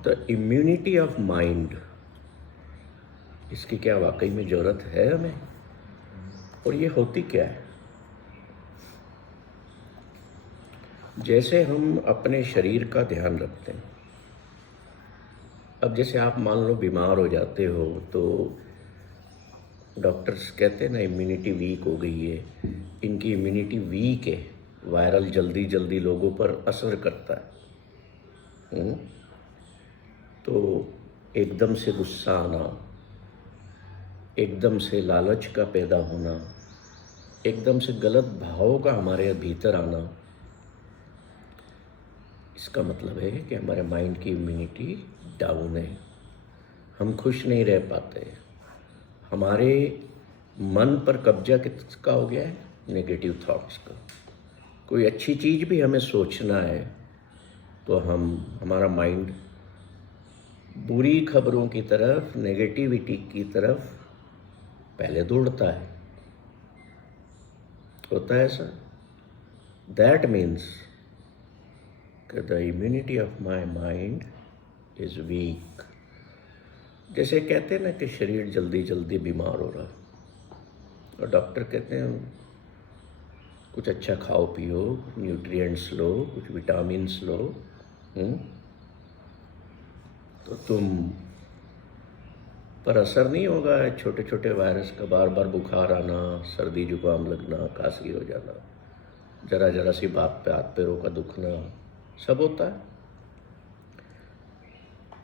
The immunity of mind, इसकी क्या वाकई में ज़रूरत है हमें? और ये होती क्या है? जैसे हम अपने शरीर का ध्यान रखते हैं, अब जैसे आप मान लो बीमार हो जाते हो तो डॉक्टर्स कहते हैं ना इम्यूनिटी वीक हो गई है, इनकी इम्यूनिटी वीक है, वायरल जल्दी जल्दी लोगों पर असर करता है। तो एकदम से गुस्सा आना, एकदम से लालच का पैदा होना, एकदम से गलत भाव का हमारे भीतर आना, इसका मतलब है कि हमारे माइंड की इम्यूनिटी डाउन है। हम खुश नहीं रह पाते, हमारे मन पर कब्जा किसका हो गया है? नेगेटिव थॉट्स का। कोई अच्छी चीज़ भी हमें सोचना है तो हमारा माइंड बुरी खबरों की तरफ, नेगेटिविटी की तरफ पहले दौड़ता है। होता है ऐसा? दैट मीन्स कि the immunity of my mind is weak. जैसे कहते हैं ना कि शरीर जल्दी जल्दी बीमार हो रहा है और डॉक्टर कहते हैं कुछ अच्छा खाओ पियो, न्यूट्रिएंट्स लो, कुछ विटामिन्स लो। तो तुम पर असर नहीं होगा छोटे छोटे वायरस का बार बार बुखार आना, सर्दी जुकाम लगना, खांसी हो जाना, जरा जरा सी बात पे हाथ पैरों का दुखना, सब होता है।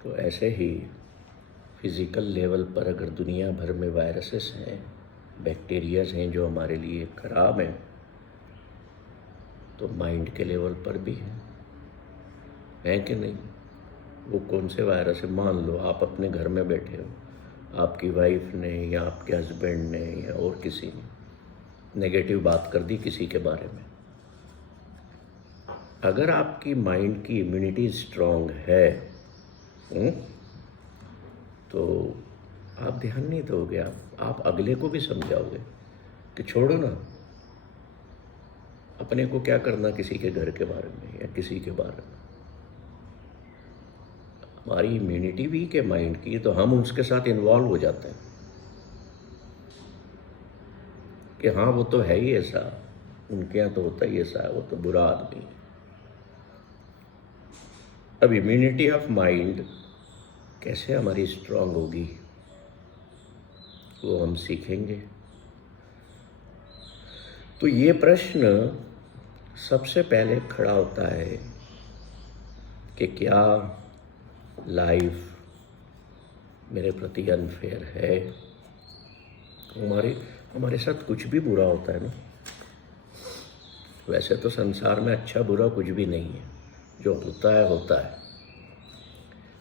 तो ऐसे ही फिज़िकल लेवल पर अगर दुनिया भर में वायरसेस हैं, बैक्टीरियाज हैं जो हमारे लिए ख़राब हैं, तो माइंड के लेवल पर भी हैं कि नहीं? वो कौन से वायरस है? मान लो आप अपने घर में बैठे हो, आपकी वाइफ ने या आपके हस्बैंड ने या और किसी ने नेगेटिव बात कर दी किसी के बारे में। अगर आपकी माइंड की इम्यूनिटी स्ट्रांग है तो आप ध्यान नहीं दोगे, आप अगले को भी समझाओगे कि छोड़ो ना, अपने को क्या करना किसी के घर के बारे में या किसी के बारे में। हमारी इम्यूनिटी वीक है माइंड की, तो हम उसके साथ इन्वॉल्व हो जाते हैं कि हाँ वो तो है ही ऐसा, उनके यहाँ तो होता ही ऐसा है, वो तो बुरा आदमी है। अब इम्यूनिटी ऑफ माइंड कैसे हमारी स्ट्रांग होगी वो हम सीखेंगे। तो ये प्रश्न सबसे पहले खड़ा होता है कि क्या लाइफ मेरे प्रति अनफेयर है? हमारे साथ कुछ भी बुरा होता है ना, वैसे तो संसार में अच्छा बुरा कुछ भी नहीं है, जो होता है होता है।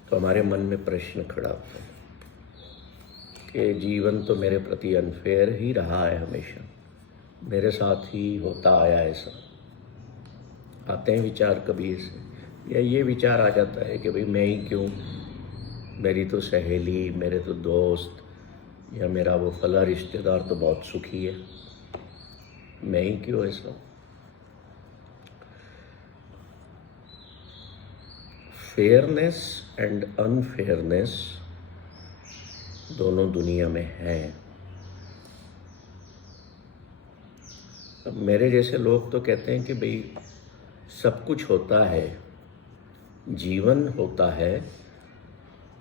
तो हमारे मन में प्रश्न खड़ा होता है कि जीवन तो मेरे प्रति अनफेयर ही रहा है, हमेशा मेरे साथ ही होता आया ऐसा। आते हैं विचार कभी ऐसे, या ये विचार आ जाता है कि भाई मैं ही क्यों, मेरी तो सहेली, मेरे तो दोस्त या मेरा वो फला रिश्तेदार तो बहुत सुखी है, मैं ही क्यों ऐसा। फेयरनेस एंड अनफेयरनेस दोनों दुनिया में है। अब मेरे जैसे लोग तो कहते हैं कि भाई सब कुछ होता है, जीवन होता है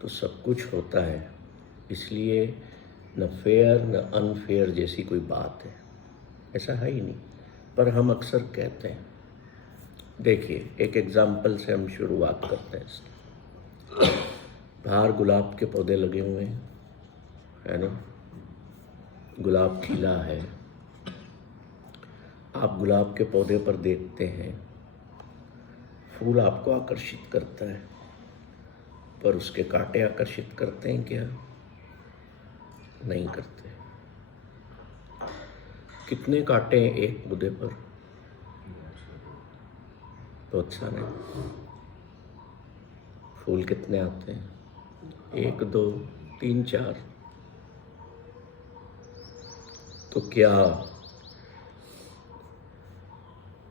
तो सब कुछ होता है, इसलिए न फेयर न अनफेयर जैसी कोई बात है, ऐसा है ही नहीं। पर हम अक्सर कहते हैं, देखिए एक एग्जाम्पल से हम शुरुआत करते हैं इसकी। बाहर गुलाब के पौधे लगे हुए हैं, है ना, गुलाब खिला है, आप गुलाब के पौधे पर देखते हैं, फूल आपको आकर्षित करता है, पर उसके कांटे आकर्षित करते हैं क्या? नहीं करते। कितने कांटे हैं एक पौधे पर? बहुत सारे। फूल कितने आते हैं? 1 2 3 4। तो क्या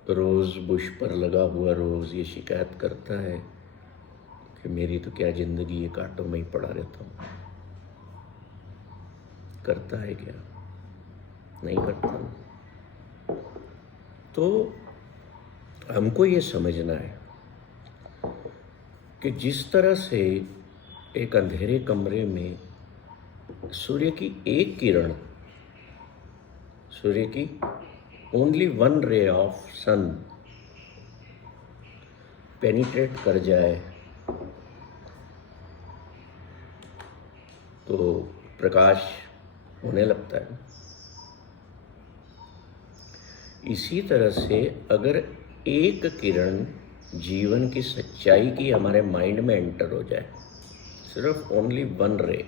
रोज़ बुश पर लगा हुआ रोज़ ये शिकायत करता है कि मेरी तो क्या ज़िंदगी, ये कांटों में ही पड़ा रहता हूँ। करता है क्या? नहीं करता। तो हमको ये समझना है कि जिस तरह से एक अंधेरे कमरे में सूर्य की एक किरण, सूर्य की only one ray of sun penetrate कर जाए तो प्रकाश होने लगता है। इसी तरह से अगर एक किरण जीवन की सच्चाई की हमारे माइंड में एंटर हो जाए, सिर्फ ओनली वन रे,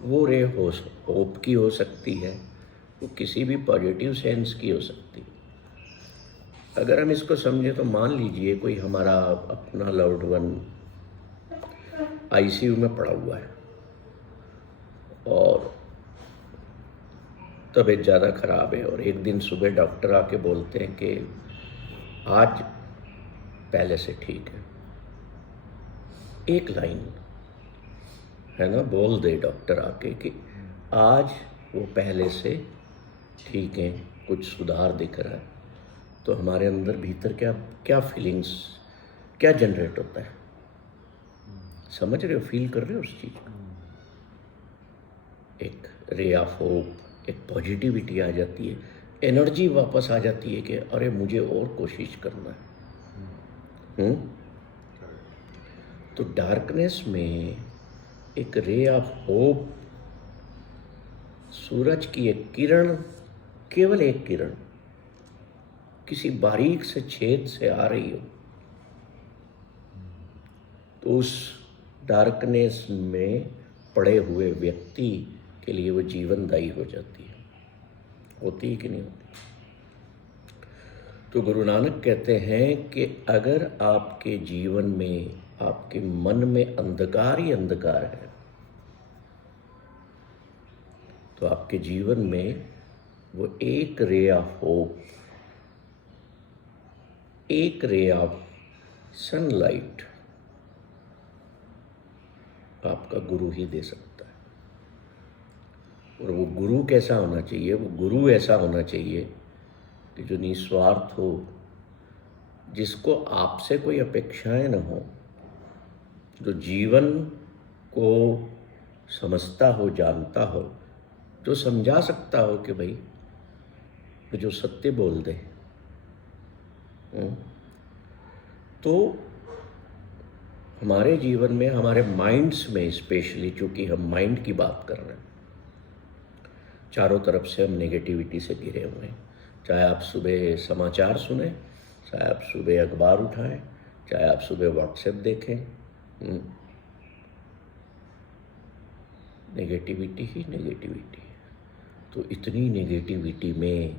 वो रे होप की हो सकती है, वो किसी भी पॉजिटिव सेंस की हो सकती है। अगर हम इसको समझें तो मान लीजिए कोई हमारा अपना लव्ड वन आईसीयू में पड़ा हुआ है और तबीयत ज़्यादा ख़राब है, और एक दिन सुबह डॉक्टर आके बोलते हैं कि आज पहले से ठीक है। एक लाइन है ना, बोल दे डॉक्टर आके कि आज वो पहले से ठीक है, कुछ सुधार दिख रहा है, तो हमारे अंदर भीतर क्या क्या फीलिंग्स, क्या जनरेट होता है? समझ रहे हो, फील कर रहे हो उस चीज़ को? एक रे ऑफ होप, एक पॉजिटिविटी आ जाती है, एनर्जी वापस आ जाती है कि अरे मुझे और कोशिश करना है। तो डार्कनेस में एक रे ऑफ होप, सूरज की एक किरण, केवल एक किरण किसी बारीक से छेद से आ रही हो, तो उस डार्कनेस में पड़े हुए व्यक्ति के लिए वो जीवनदायी हो जाती है। होती है कि नहीं होती? तो गुरु नानक कहते हैं कि अगर आपके जीवन में, आपके मन में अंधकार ही अंधकार है, तो आपके जीवन में वो एक रे ऑफ होप, एक रे ऑफ सनलाइट आपका गुरु ही दे सकता है। और वो गुरु कैसा होना चाहिए? वो गुरु ऐसा होना चाहिए कि जो निस्वार्थ हो, जिसको आपसे कोई अपेक्षाएं न हो, जो जीवन को समझता हो, जानता हो, जो समझा सकता हो कि भाई जो सत्य बोल दे। तो हमारे जीवन में, हमारे माइंड्स में स्पेशली, चूँकि हम माइंड की बात कर रहे हैं, चारों तरफ से हम नेगेटिविटी से घिरे हुए हैं। चाहे आप सुबह समाचार सुने, चाहे आप सुबह अखबार उठाएं, चाहे आप सुबह व्हाट्सएप देखें, नेगेटिविटी ही नेगेटिविटी। तो इतनी नेगेटिविटी में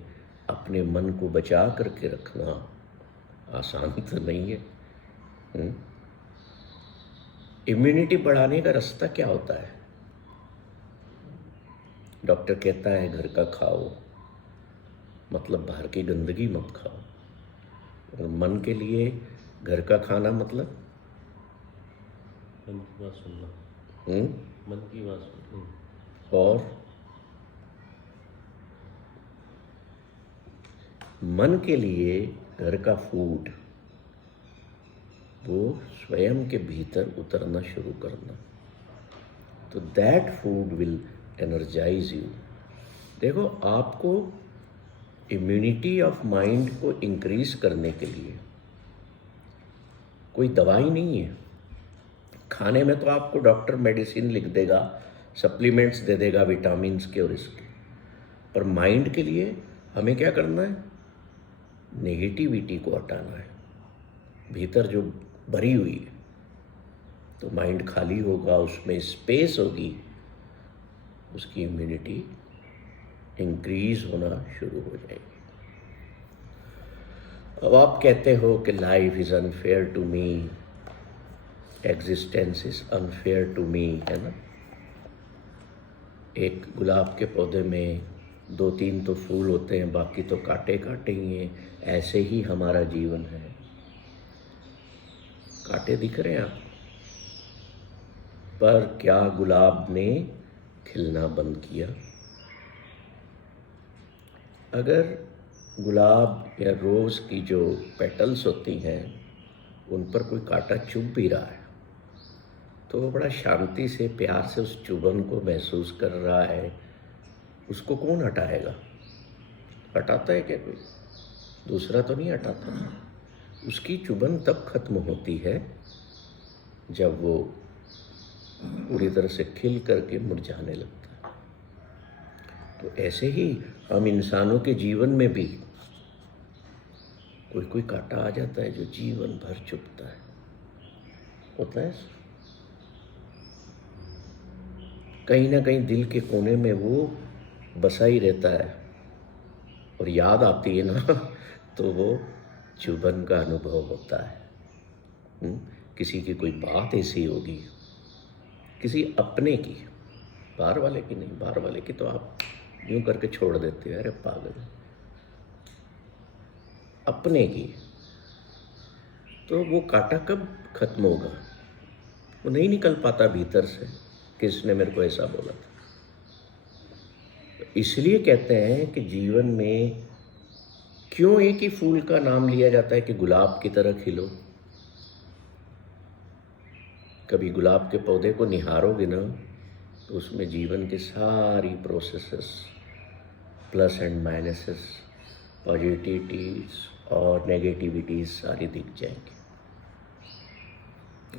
अपने मन को बचा करके रखना आसान तो नहीं है। इम्यूनिटी बढ़ाने का रास्ता क्या होता है? डॉक्टर कहता है घर का खाओ, मतलब बाहर की गंदगी मत खाओ। और मन के लिए घर का खाना मतलब मन की बात सुनना, मन की बात सुनना। और मन के लिए घर का फूड, वो स्वयं के भीतर उतरना शुरू करना, तो that food will energise you. देखो, आपको इम्यूनिटी ऑफ माइंड को इंक्रीज करने के लिए कोई दवाई नहीं है। खाने में तो आपको डॉक्टर मेडिसिन लिख देगा, सप्लीमेंट्स दे देगा विटामिन्स के और इसके, पर माइंड के लिए हमें क्या करना है? नेगेटिविटी को हटाना है, भीतर जो भरी हुई है। तो माइंड खाली होगा, उसमें स्पेस होगी, उसकी इम्यूनिटी इंक्रीज होना शुरू हो जाएगी। अब आप कहते हो कि life is unfair to me, existence is unfair to me, है ना? एक गुलाब के पौधे में 2-3 तो फूल होते हैं, बाकी तो कांटे कांटे ही हैं। ऐसे ही हमारा जीवन है। कांटे दिख रहे हैं आपको? पर क्या गुलाब ने खिलना बंद किया? अगर गुलाब या रोज़ की जो पेटल्स होती हैं उन पर कोई कांटा चुभ भी रहा है तो वो बड़ा शांति से प्यार से उस चुभन को महसूस कर रहा है, उसको कौन हटाएगा? हटाता है क्या कोई? दूसरा तो नहीं हटाता। उसकी चुभन तब खत्म होती है जब वो पूरी तरह से खिल करके मुरझाने लगता है। तो ऐसे ही हम इंसानों के जीवन में भी कोई कोई कांटा आ जाता है जो जीवन भर चुभता है। होता है कहीं ना कहीं दिल के कोने में वो बसा ही रहता है और याद आती है ना तो वो चुभन का अनुभव होता है। किसी की कोई बात ऐसी होगी, किसी अपने की, बाहर वाले की नहीं, बाहर वाले की तो आप यूं करके छोड़ देते हो, अरे पागल। अपने की तो वो कांटा कब खत्म होगा? वो नहीं निकल पाता भीतर से, किसने मेरे को ऐसा बोला था। इसलिए कहते हैं कि जीवन में क्यों एक ही फूल का नाम लिया जाता है कि गुलाब की तरह खिलो। कभी गुलाब के पौधे को निहारोगे ना तो उसमें जीवन की सारी processes, plus and minuses, positivities और नेगेटिविटीज सारी दिख जाएंगी।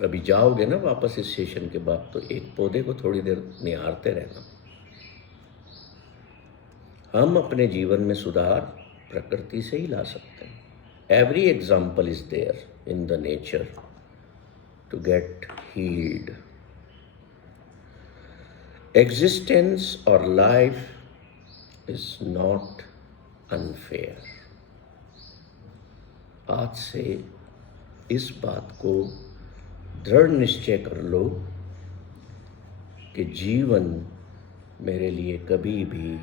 अभी जाओगे ना वापस इस सेशन के बाद तो एक पौधे को थोड़ी देर निहारते रहना। हम अपने जीवन में सुधार प्रकृति से ही ला सकते हैं। Every example is there in the nature to get healed. Existence और लाइफ इज नॉट अनफेयर। आज से इस बात को दृढ़ निश्चय कर लो कि जीवन मेरे लिए कभी भी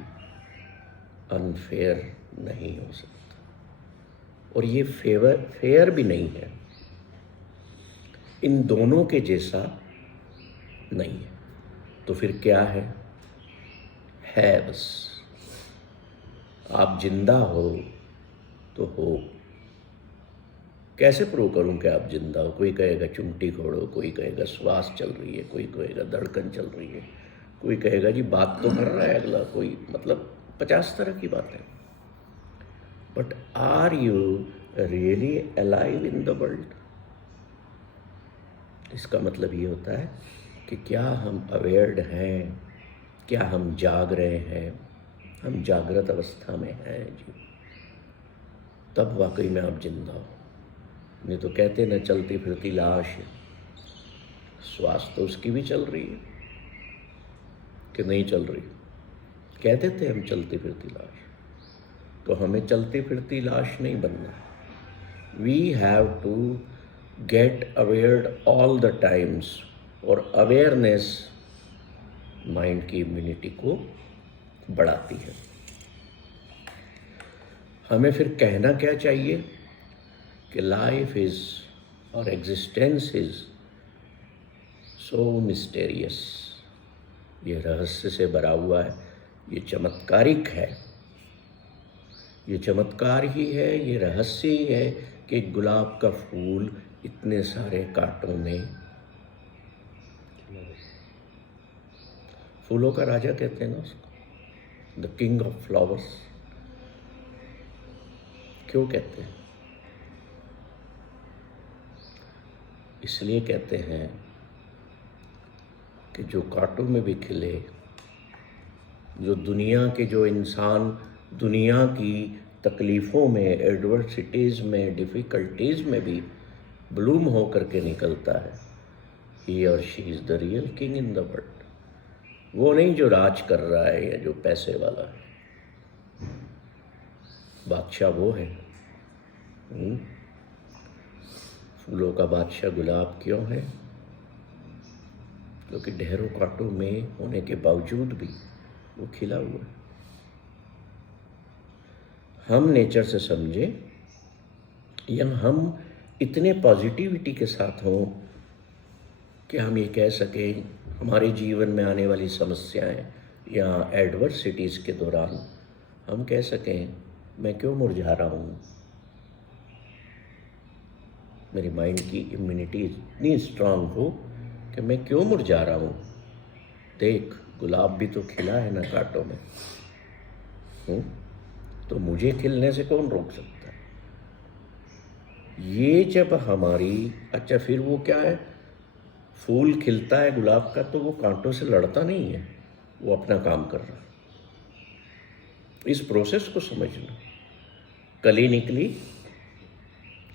अनफेयर नहीं हो सकता और ये फेयर भी नहीं है, इन दोनों के जैसा नहीं है। तो फिर क्या है बस। आप जिंदा हो तो हो। कैसे प्रूव करूं कि आप जिंदा हो? कोई कहेगा चिमटी खोड़ो, कोई कहेगा श्वास चल रही है, कोई कहेगा धड़कन चल रही है, कोई कहेगा जी बात तो कर रहा है अगला, कोई मतलब 50 तरह की बातें। But are you really alive in the world? इसका मतलब ये होता है कि क्या हम अवेयर्ड हैं, क्या हम जाग रहे हैं, हम जागृत अवस्था में हैं जी, तब वाकई में आप जिंदा हो। नहीं तो कहते न चलती फिरती लाश है। श्वास तो उसकी भी चल रही है कि नहीं चल रही? कहते थे हम चलती फिरती लाश, तो हमें चलती फिरती लाश नहीं बनना। We have to get awared all the times. और अवेयरनेस माइंड की इम्यूनिटी को बढ़ाती है। हमें फिर कहना क्या चाहिए कि लाइफ इज और एग्जिस्टेंस इज सो मिस्टेरियस। ये रहस्य से भरा हुआ है, ये चमत्कारिक है, ये चमत्कार ही है, ये रहस्य ही है कि गुलाब का फूल इतने सारे कांटों में। फूलों का राजा कहते हैं ना उसको, द किंग ऑफ फ्लावर्स। क्यों कहते हैं? इसलिए कहते हैं कि जो कांटों में भी खिले, जो दुनिया के, जो इंसान दुनिया की तकलीफ़ों में, एडवर्सिटीज़ में, डिफ़िकल्टीज़ में भी ब्लूम हो करके निकलता है, ही और she is the real king in the world. वो नहीं जो राज कर रहा है या जो पैसे वाला है। बादशाह वो है। फूलों का बादशाह गुलाब क्यों है? क्योंकि ढेरों कांटों में होने के बावजूद भी वो खिला हुआ है। हम नेचर से समझे या हम इतने पॉजिटिविटी के साथ हों कि हम ये कह सकें हमारे जीवन में आने वाली समस्याएं या एडवर्सिटीज़ के दौरान हम कह सकें मैं क्यों मुरझा रहा हूँ, मेरी माइंड की इम्यूनिटी इतनी स्ट्रांग हो कि मैं क्यों मुरझा रहा हूँ, देख गुलाब भी तो खिला है ना कांटों में। तो मुझे खिलने से कौन रोक सकता है? ये जब हमारी, अच्छा फिर वो क्या है, फूल खिलता है गुलाब का तो वो कांटों से लड़ता नहीं है, वो अपना काम कर रहा है। इस प्रोसेस को समझना, कली निकली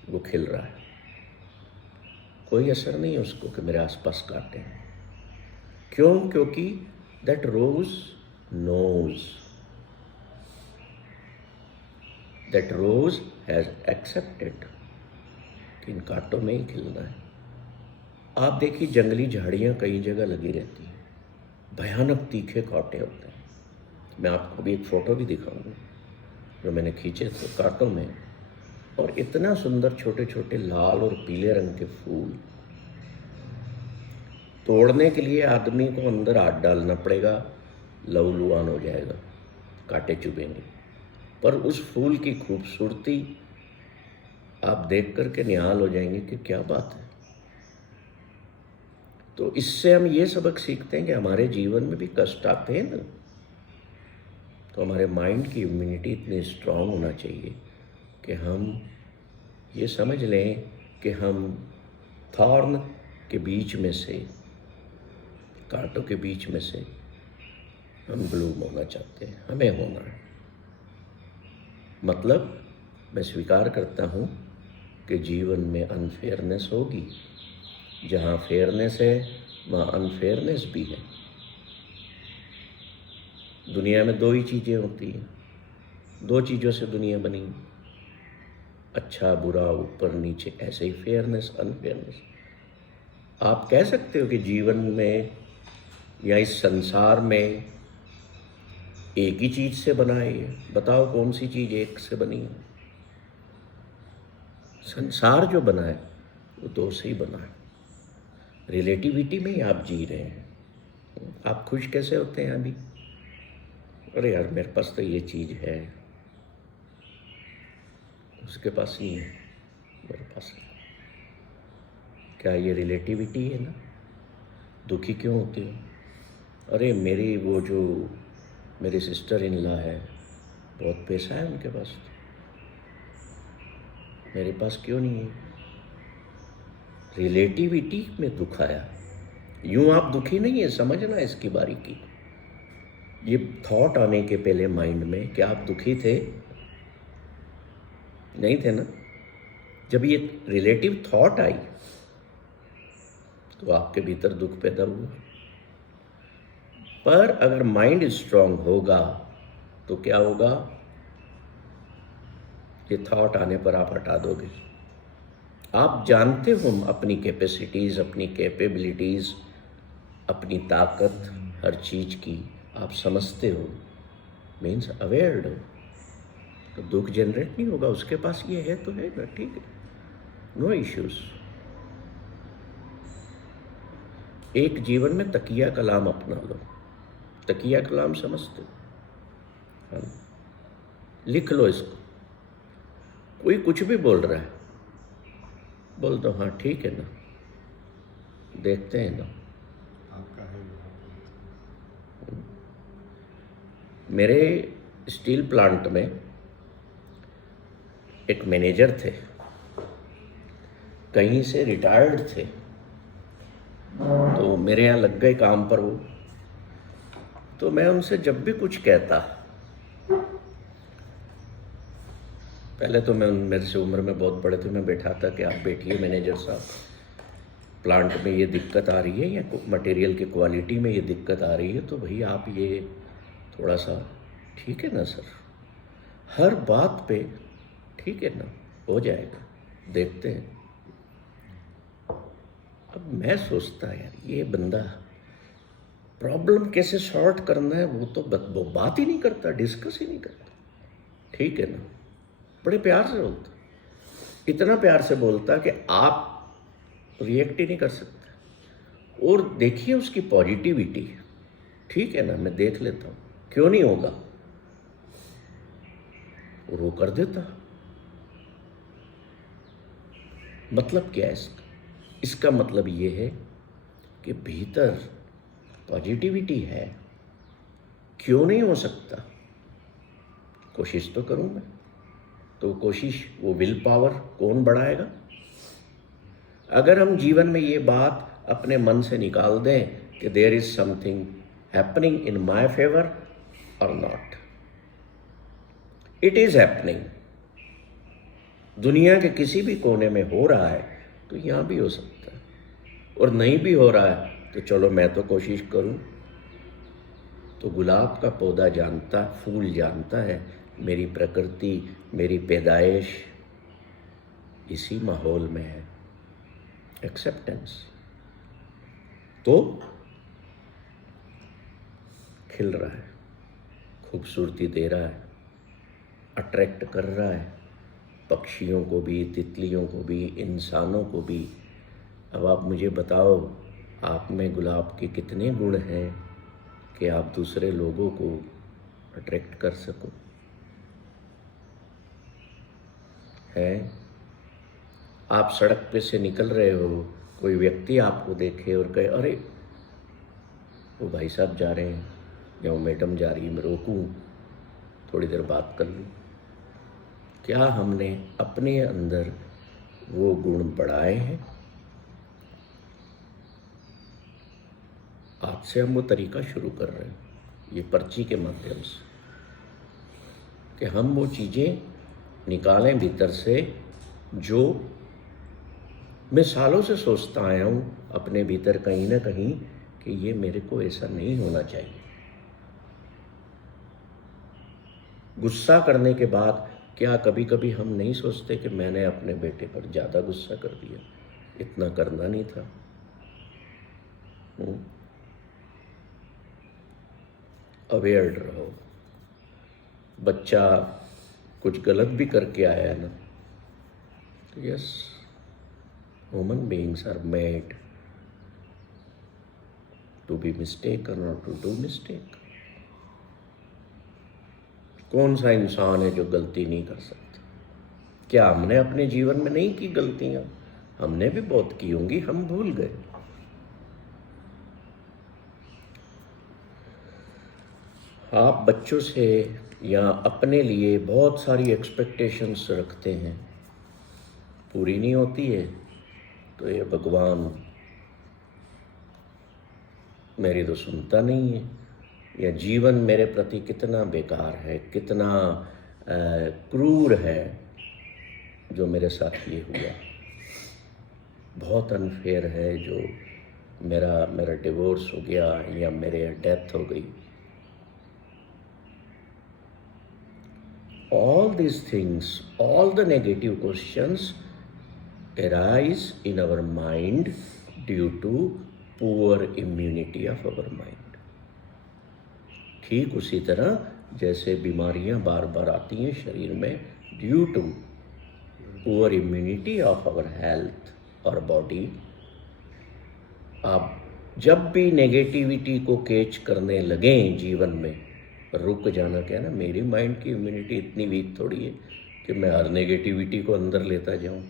वो खिल रहा है, कोई असर नहीं है उसको कि मेरे आसपास कांटे हैं। क्यों? क्योंकि that rose knows, that rose has accepted कि इन कांटों में ही खिलना है। आप देखिए जंगली झाड़ियाँ कई जगह लगी रहती हैं, भयानक तीखे कांटे होते हैं। मैं आपको भी एक फ़ोटो भी दिखाऊंगा जो मैंने खींचे थे कांटों में, और इतना सुंदर छोटे छोटे लाल और पीले रंग के फूल। तोड़ने के लिए आदमी को अंदर हाथ डालना पड़ेगा, लहूलुहान हो जाएगा, कांटे चुभेंगे। पर उस फूल की खूबसूरती आप देख कर के निहाल हो जाएंगे कि क्या बात है। तो इससे हम ये सबक सीखते हैं कि हमारे जीवन में भी कष्ट आते हैं ना, तो हमारे माइंड की इम्यूनिटी इतनी स्ट्रांग होना चाहिए कि हम ये समझ लें कि हम थॉर्न के बीच में से, कांटों के बीच में से हम ब्लूम होना चाहते हैं, हमें होना है। मतलब मैं स्वीकार करता हूँ कि जीवन में अनफेयरनेस होगी, जहाँ फेयरनेस है वहाँ अनफेयरनेस भी है। दुनिया में दो ही चीज़ें होती हैं, दो चीज़ों से दुनिया बनी, अच्छा बुरा, ऊपर नीचे, ऐसे ही फेयरनेस अनफेयरनेस। आप कह सकते हो कि जीवन में या इस संसार में एक ही चीज़ से बना है ये, बताओ कौन सी चीज़ एक से बनी है? संसार जो बना है वो दो से ही बना है। रिलेटिविटी में ही आप जी रहे हैं। आप खुश कैसे होते हैं अभी? अरे यार मेरे पास तो ये चीज़ है, उसके पास नहीं है, मेरे पास है। क्या ये रिलेटिविटी है ना? दुखी क्यों होते हो? अरे मेरी वो जो मेरी सिस्टर इन लॉ है, बहुत पैसा है उनके पास, मेरे पास क्यों नहीं है? रिलेटिविटी में दुख आया। यूं आप दुखी नहीं है, समझना इसकी बारीकी। ये थॉट आने के पहले माइंड में क्या आप दुखी थे? नहीं थे ना? जब ये रिलेटिव थॉट आई तो आपके भीतर दुख पैदा हुआ। पर अगर माइंड स्ट्रांग होगा तो क्या होगा? ये थॉट आने पर आप हटा दोगे। आप जानते हो अपनी कैपेसिटीज़, अपनी कैपेबिलिटीज़, अपनी ताकत, हर चीज़ की आप समझते हो, मीन्स अवेयर्ड हो, तो दुख जनरेट नहीं होगा। उसके पास ये है तो है ना, ठीक है, नो इश्यूज। एक जीवन में तकिया कलाम अपना लो। तकिया कलाम समझते हो? हाँ, लिख लो इसको। कोई कुछ भी बोल रहा है, बोल दो हाँ ठीक है ना, देखते हैं ना। मेरे स्टील प्लांट में एक मैनेजर थे, कहीं से रिटायर्ड थे, तो मेरे यहाँ लग गए काम पर वो। तो मैं उनसे जब भी कुछ कहता, पहले तो मैं मेरे से उम्र में बहुत बड़े थे, मैं बैठाता कि आप बैठिए मैनेजर साहब, प्लांट में ये दिक्कत आ रही है या मटेरियल की क्वालिटी में ये दिक्कत आ रही है, तो भैया आप ये थोड़ा सा, ठीक है ना सर, हर बात पे ठीक है ना, हो जाएगा, देखते हैं। अब मैं सोचता यार ये बंदा प्रॉब्लम कैसे सॉर्ट करना है वो तो वो बात ही नहीं करता, डिस्कस ही नहीं करता, ठीक है ना, बड़े प्यार से बोलता, इतना प्यार से बोलता कि आप रिएक्ट ही नहीं कर सकते। और देखिए उसकी पॉजिटिविटी। ठीक है ना, मैं देख लेता हूँ, क्यों नहीं होगा, और वो कर देता। मतलब क्या है इसका? इसका मतलब ये है कि भीतर पॉजिटिविटी है, क्यों नहीं हो सकता? कोशिश तो करूं मैं। तो कोशिश, वो विल पावर कौन बढ़ाएगा? अगर हम जीवन में ये बात अपने मन से निकाल दें कि there is something happening in my favour और नॉट, इट इज हैपनिंग, दुनिया के किसी भी कोने में हो रहा है तो यहाँ भी हो सकता है, और नहीं भी हो रहा है तो चलो मैं तो कोशिश करूं। तो गुलाब का पौधा जानता, फूल जानता है, मेरी प्रकृति, मेरी पैदाइश इसी माहौल में है, एक्सेप्टेंस। तो खिल रहा है, खूबसूरती दे रहा है, अट्रैक्ट कर रहा है, पक्षियों को भी, तितलियों को भी, इंसानों को भी। अब आप मुझे बताओ, आप में गुलाब के कितने गुण हैं कि आप दूसरे लोगों को अट्रैक्ट कर सको? है? आप सड़क पे से निकल रहे हो, कोई व्यक्ति आपको देखे और कहे अरे वो भाई साहब जा रहे हैं या वो मैडम जा रही है, मैं रोकूं, थोड़ी देर बात कर लूं। क्या हमने अपने अंदर वो गुण बढ़ाए हैं? आज से हम वो तरीका शुरू कर रहे हैं, ये पर्ची के माध्यम से, कि हम वो चीज़ें निकालें भीतर से जो मैं सालों से सोचता आया हूँ अपने भीतर कहीं ना कहीं कि ये मेरे को ऐसा नहीं होना चाहिए। गुस्सा करने के बाद क्या कभी कभी हम नहीं सोचते कि मैंने अपने बेटे पर ज़्यादा गुस्सा कर दिया, इतना करना नहीं था? अवेयर रहो। बच्चा कुछ गलत भी करके आया है ना, तो yes, human beings are made to be mistaken और टू डू मिस्टेक। कौन सा इंसान है जो गलती नहीं कर सकता? क्या हमने अपने जीवन में नहीं की गलतियां? हमने भी बहुत की होंगी, हम भूल गए। आप बच्चों से या अपने लिए बहुत सारी एक्सपेक्टेशंस रखते हैं, पूरी नहीं होती है तो ये भगवान मेरी तो सुनता नहीं है, या जीवन मेरे प्रति कितना बेकार है, कितना क्रूर है जो मेरे साथ ये हुआ, बहुत अनफेयर है जो मेरा डिवोर्स हो गया या मेरे डेथ हो गई। All these things, all the negative questions arise in our mind due to poor immunity of our mind. ठीक उसी तरह जैसे बीमारियां बार बार आती हैं शरीर में due to poor immunity of our health और बॉडी। आप जब भी नेगेटिविटी को कैच करने लगें जीवन में, रुक जाना। क्या ना, मेरी माइंड की इम्यूनिटी इतनी वीक थोड़ी है कि मैं हर नेगेटिविटी को अंदर लेता जाऊं।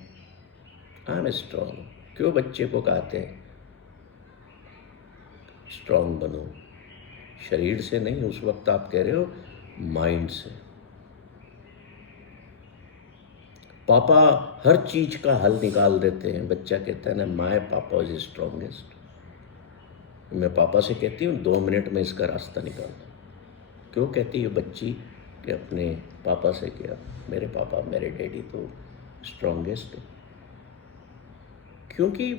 I am strong. क्यों बच्चे को कहते हैं स्ट्रॉन्ग बनो? शरीर से नहीं, उस वक्त आप कह रहे हो माइंड से। पापा हर चीज का हल निकाल देते हैं। बच्चा कहता है ना, माय पापा इज स्ट्रॉन्गेस्ट। मैं पापा से कहती हूँ 2 मिनट में इसका रास्ता निकाल दो। क्यों कहती है बच्ची कि अपने पापा से, क्या मेरे पापा, मेरे डैडी तो स्ट्रॉन्गेस्ट है? क्योंकि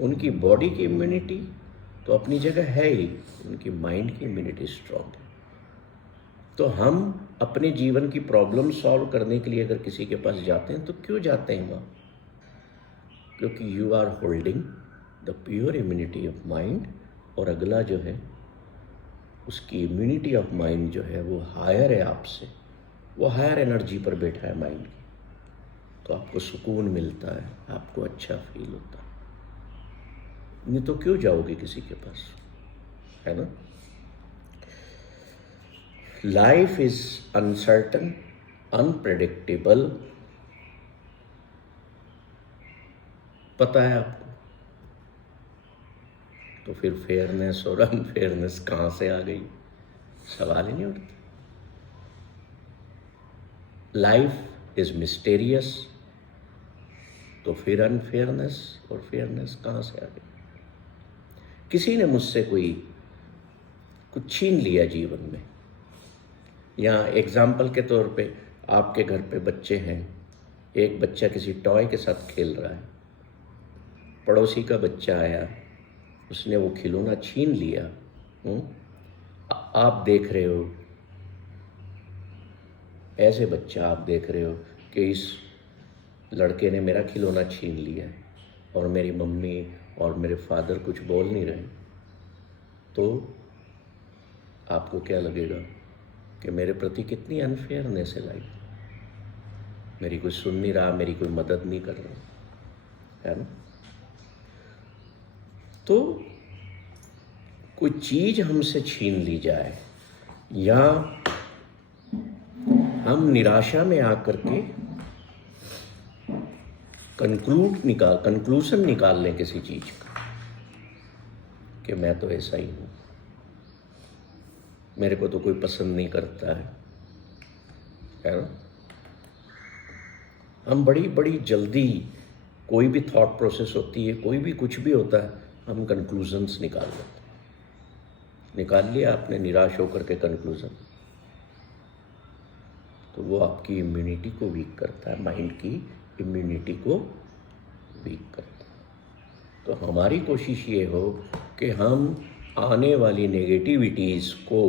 उनकी बॉडी की इम्यूनिटी तो अपनी जगह है ही, उनकी माइंड की इम्यूनिटी स्ट्रॉन्ग है। तो हम अपने जीवन की प्रॉब्लम सॉल्व करने के लिए अगर किसी के पास जाते हैं तो क्यों जाते हैं वहाँ? क्योंकि you are holding the pure immunity of mind, और अगला जो है उसकी इम्यूनिटी ऑफ माइंड जो है वो हायर है आपसे, वो हायर एनर्जी पर बैठा है माइंड की, तो आपको सुकून मिलता है, आपको अच्छा फील होता है। नहीं तो क्यों जाओगे किसी के पास, है ना? लाइफ इज अनसर्टन, अनप्रेडिक्टेबल, पता है आपको, तो फिर फेयरनेस और अनफेयरनेस कहाँ से आ गई, सवाल ही नहीं उठता। लाइफ इज मिस्टेरियस, तो फिर अनफेयरनेस और फेयरनेस कहाँ से आ गई? किसी ने मुझसे कुछ छीन लिया जीवन में, या एग्जाम्पल के तौर पे आपके घर पे बच्चे हैं, एक बच्चा किसी टॉय के साथ खेल रहा है, पड़ोसी का बच्चा आया, उसने वो खिलौना छीन लिया। आप देख रहे हो, ऐसे बच्चा आप देख रहे हो कि इस लड़के ने मेरा खिलौना छीन लिया है और मेरी मम्मी और मेरे फादर कुछ बोल नहीं रहे, तो आपको क्या लगेगा कि मेरे प्रति कितनी अनफेयरनेस है लाइफ, मेरी कोई सुन नहीं रहा, मेरी कोई मदद नहीं कर रहा, है ना? तो कोई चीज हमसे छीन ली जाए, या हम निराशा में आकर के कंक्लूजन निकाल लें किसी चीज का कि मैं तो ऐसा ही हूं, मेरे को तो कोई पसंद नहीं करता है ना? हम बड़ी बड़ी जल्दी, कोई भी थॉट प्रोसेस होती है, कोई भी कुछ भी होता है, हम कंक्लूजन्स निकाल लेते हैं। निकाल लिया आपने निराश होकर के कंक्लूजन, तो वो आपकी इम्यूनिटी को वीक करता है, माइंड की इम्यूनिटी को वीक करता है। तो हमारी कोशिश ये हो कि हम आने वाली नेगेटिविटीज़ को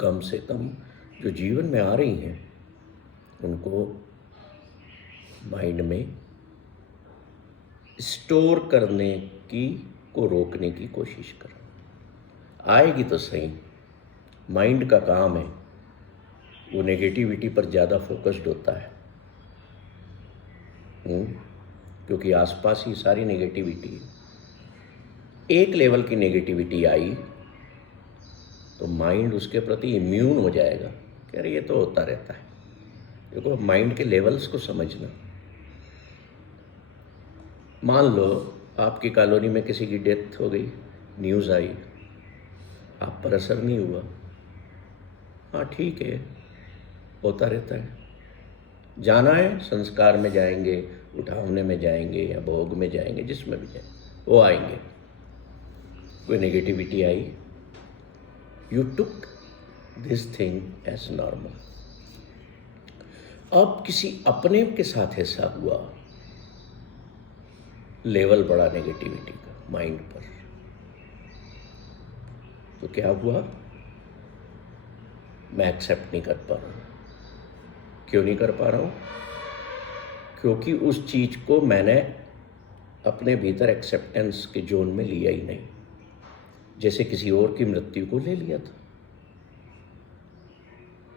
कम से कम, जो जीवन में आ रही हैं, उनको माइंड में स्टोर करने की को रोकने की कोशिश करें। आएगी तो सही, माइंड का काम है, वो नेगेटिविटी पर ज़्यादा फोकस्ड होता है, क्योंकि आसपास ही सारी नेगेटिविटी है। एक लेवल की नेगेटिविटी आई तो माइंड उसके प्रति इम्यून हो जाएगा कि अरे ये तो होता रहता है। देखो, माइंड के लेवल्स को समझना। मान लो आपकी कॉलोनी में किसी की डेथ हो गई, न्यूज़ आई, आप पर असर नहीं हुआ, हाँ ठीक है, होता रहता है। जाना है, संस्कार में जाएंगे, उठावने में जाएंगे या भोग में जाएंगे, जिसमें भी जाएंगे, वो आएंगे। कोई नेगेटिविटी आई, you took this thing as normal. अब किसी अपने के साथ ऐसा हुआ, लेवल बढ़ा नेगेटिविटी का माइंड पर, तो क्या हुआ? मैं एक्सेप्ट नहीं कर पा रहा हूँ। क्यों नहीं कर पा रहा हूँ? क्योंकि उस चीज को मैंने अपने भीतर एक्सेप्टेंस के जोन में लिया ही नहीं, जैसे किसी और की मृत्यु को ले लिया था।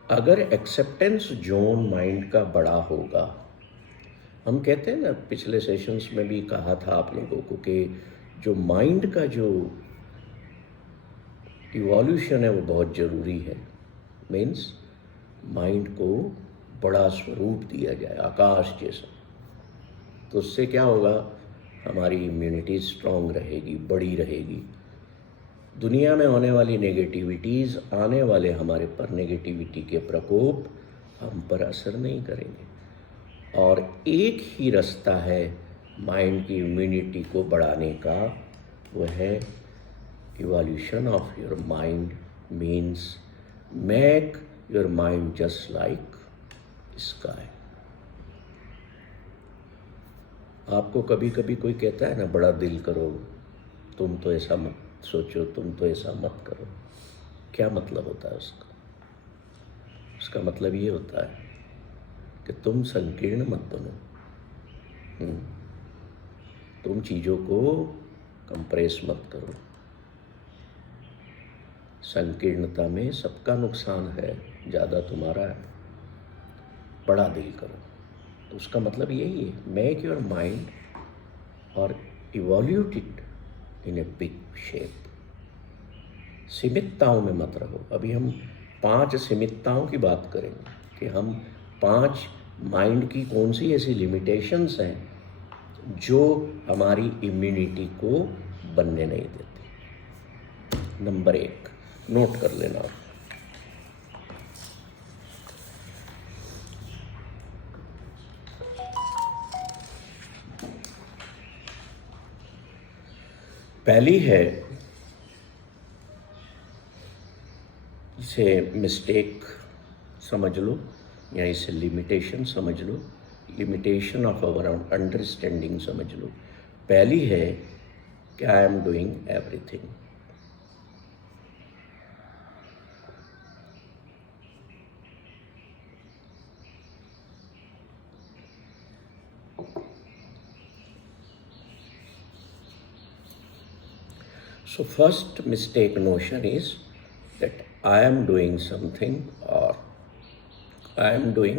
अगर एक्सेप्टेंस जोन माइंड का बड़ा होगा, हम कहते हैं ना, पिछले सेशंस में भी कहा था आप लोगों को कि जो माइंड का जो इवोल्यूशन है वो बहुत ज़रूरी है। मीन्स माइंड को बड़ा स्वरूप दिया जाए, आकाश जैसा, तो उससे क्या होगा? हमारी इम्यूनिटी स्ट्रांग रहेगी, बड़ी रहेगी। दुनिया में होने वाली नेगेटिविटीज़, आने वाले हमारे पर नेगेटिविटी के प्रकोप हम पर असर नहीं करेंगे। और एक ही रास्ता है माइंड की इम्यूनिटी को बढ़ाने का, वो है evolution of your mind. Means make your mind just like sky. आपको कभी कभी कोई कहता है ना, बड़ा दिल करो, तुम तो ऐसा मत सोचो, तुम तो ऐसा मत करो। क्या मतलब होता है उसका? उसका मतलब ये होता है कि तुम संकीर्ण मत बनो, तुम चीज़ों को कंप्रेस मत करो। संकीर्णता में सबका नुकसान है, ज़्यादा तुम्हारा है। बड़ा दिल करो, तो उसका मतलब यही है, मेक योर माइंड और evolved in a big shape. सीमितताओं में मत रहो। अभी हम 5 सीमितताओं की बात करेंगे कि हम 5 माइंड की कौन सी ऐसी लिमिटेशंस हैं जो हमारी इम्यूनिटी को बनने नहीं देती। नंबर 1 नोट कर लेना। पहली है, इसे मिस्टेक समझ लो या इसे लिमिटेशन समझ लो, लिमिटेशन ऑफ आवर अंडरस्टैंडिंग समझ लो। पहली है कि I am doing everything. So first mistake notion is that I am doing something or I am doing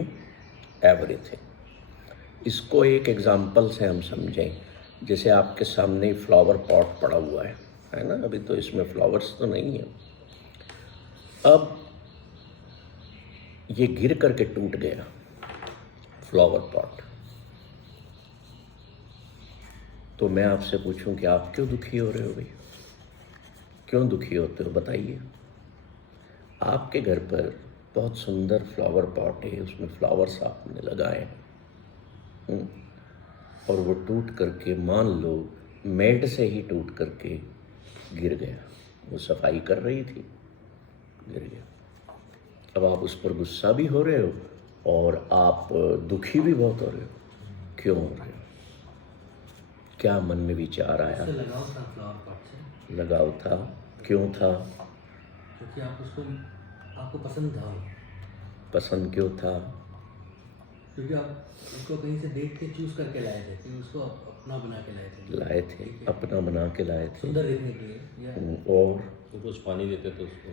everything. इसको एक एग्जाम्पल से हम समझें। जैसे आपके सामने फ्लावर पॉट पड़ा हुआ है ना? अभी तो इसमें फ्लावर्स तो नहीं है। अब ये गिर करके टूट गया फ्लावर पॉट, तो मैं आपसे पूछूं कि आप क्यों दुखी हो रहे हो भाई? क्यों दुखी होते हो बताइए? आपके घर पर बहुत सुंदर फ्लावर पॉट है, उसमें फ्लावर्स आपने लगाए हैं और वो टूट करके, मान लो मेड से ही टूट करके गिर गया। वो सफाई कर रही थी, गिर गया। अब आप उस पर गुस्सा भी हो रहे हो और आप दुखी भी बहुत हो रहे हो। क्यों हो रहे हो? क्या मन में विचार आया? लगाव था फ्लावर पॉट से। लगाव था। क्यों था? क्योंकि आपको पसंद था। पसंद क्यों था? क्योंकि आप उसको कहीं से देख के चूज करके लाए थे, क्योंकि उसको अपना बना के लाए थे। अपना बना के लाए थे, सुंदर देखने के लिए। और रोज पानी देते थे उसको,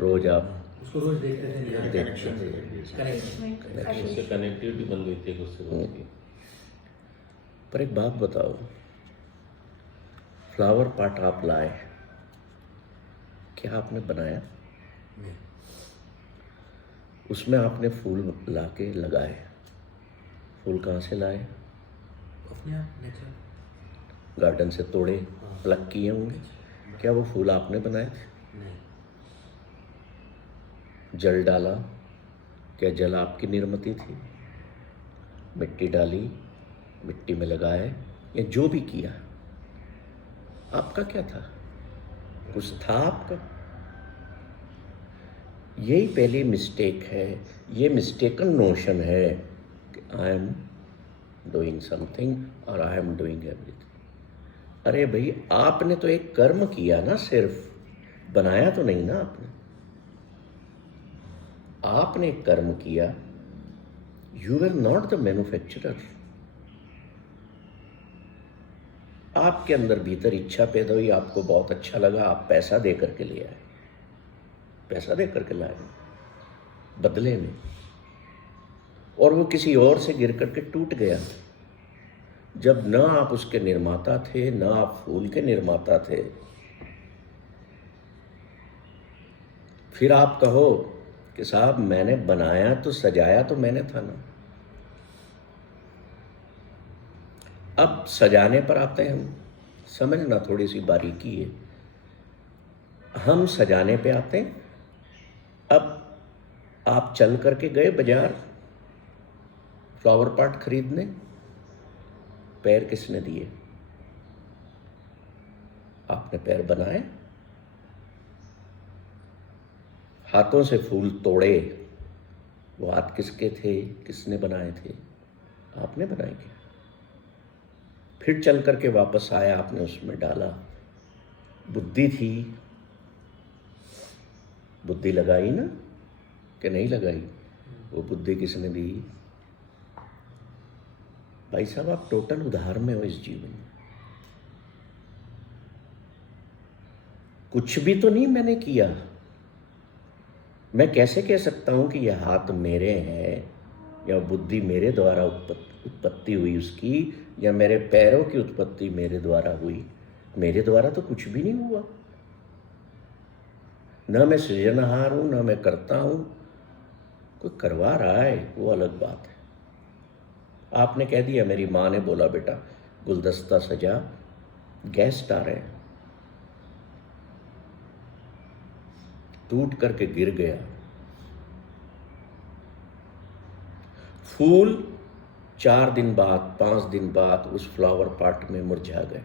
रोज आप उसको रोज देखते थे, कनेक्शन उससे कनेक्टिविटी बन गई थी उससे। पर एक बात बताओ, फ्लावर पॉट आप लाए, क्या आपने बनाया? नहीं। उसमें आपने फूल लाके लगाए। फूल कहाँ से लाए? अपने आप नेचुरल गार्डन से तोड़े, प्लग किए होंगे। क्या वो फूल आपने बनाए थे? नहीं। जल डाला? क्या जल आपकी निर्मित थी? मिट्टी डाली, मिट्टी में लगाए, या जो भी किया, आपका क्या था? कुछ था आपका? यही पहली मिस्टेक है। ये मिस्टेकन नोशन है कि आई एम डूइंग समथिंग और आई एम डूइंग एवरीथिंग। अरे भाई, आपने तो एक कर्म किया ना, सिर्फ बनाया तो नहीं ना आपने। आपने एक कर्म किया। You were not the manufacturer. आपके अंदर भीतर इच्छा पैदा हुई, आपको बहुत अच्छा लगा, आप पैसा दे करके ले आए, पैसा दे करके लाए बदले में, और वो किसी और से गिर करके टूट गया। जब न आप उसके निर्माता थे, न आप फूल के निर्माता थे, फिर आप कहो कि साहब मैंने बनाया तो, सजाया तो मैंने था ना। अब सजाने पर आते हैं हम, समझना थोड़ी सी बारीकी है। हम सजाने पे आते हैं। अब आप चल करके गए बाजार फ्लावर पॉट खरीदने, पैर किसने दिए? आपने पैर बनाए, हाथों से फूल तोड़े, वो हाथ किसके थे? किसने बनाए थे? आपने बनाए क्या? फिर चल करके वापस आया, आपने उसमें डाला, बुद्धि थी, बुद्धि लगाई ना कि नहीं लगाई? वो बुद्धि किसने दी? भाई साहब, आप टोटल उधार में हो इस जीवन में। कुछ भी तो नहीं मैंने किया। मैं कैसे कह सकता हूं कि यह हाथ मेरे हैं या बुद्धि मेरे द्वारा उत्पत्ति हुई उसकी, या मेरे पैरों की उत्पत्ति मेरे द्वारा हुई? मेरे द्वारा तो कुछ भी नहीं हुआ। न मैं सृजनहार हूं, न मैं करता हूं। कोई करवा रहा है, वो अलग बात है। आपने कह दिया, मेरी माँ ने बोला बेटा गुलदस्ता सजा, गेस्ट आ रहे हैं, टूट करके गिर गया। फूल 4 दिन बाद 5 दिन बाद उस फ्लावर पॉट में मुरझा गए।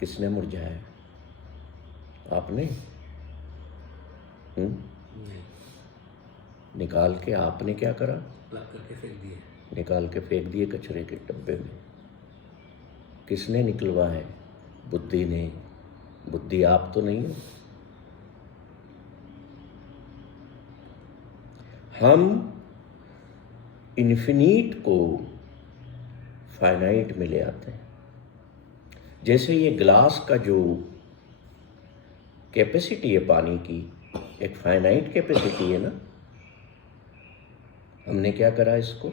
किसने मुरझाया? आपने? नहीं, निकाल के आपने क्या करा? प्लग करके फेंक दिए। निकाल के फेंक दिए कचरे के डब्बे में। किसने निकलवा है? बुद्धि ने। बुद्धि आप तो नहीं हो। हम इन्फिनीट को फाइनाइट में ले आते हैं। जैसे ये ग्लास का जो कैपेसिटी है पानी की, एक फाइनाइट कैपेसिटी है ना। हमने क्या करा इसको?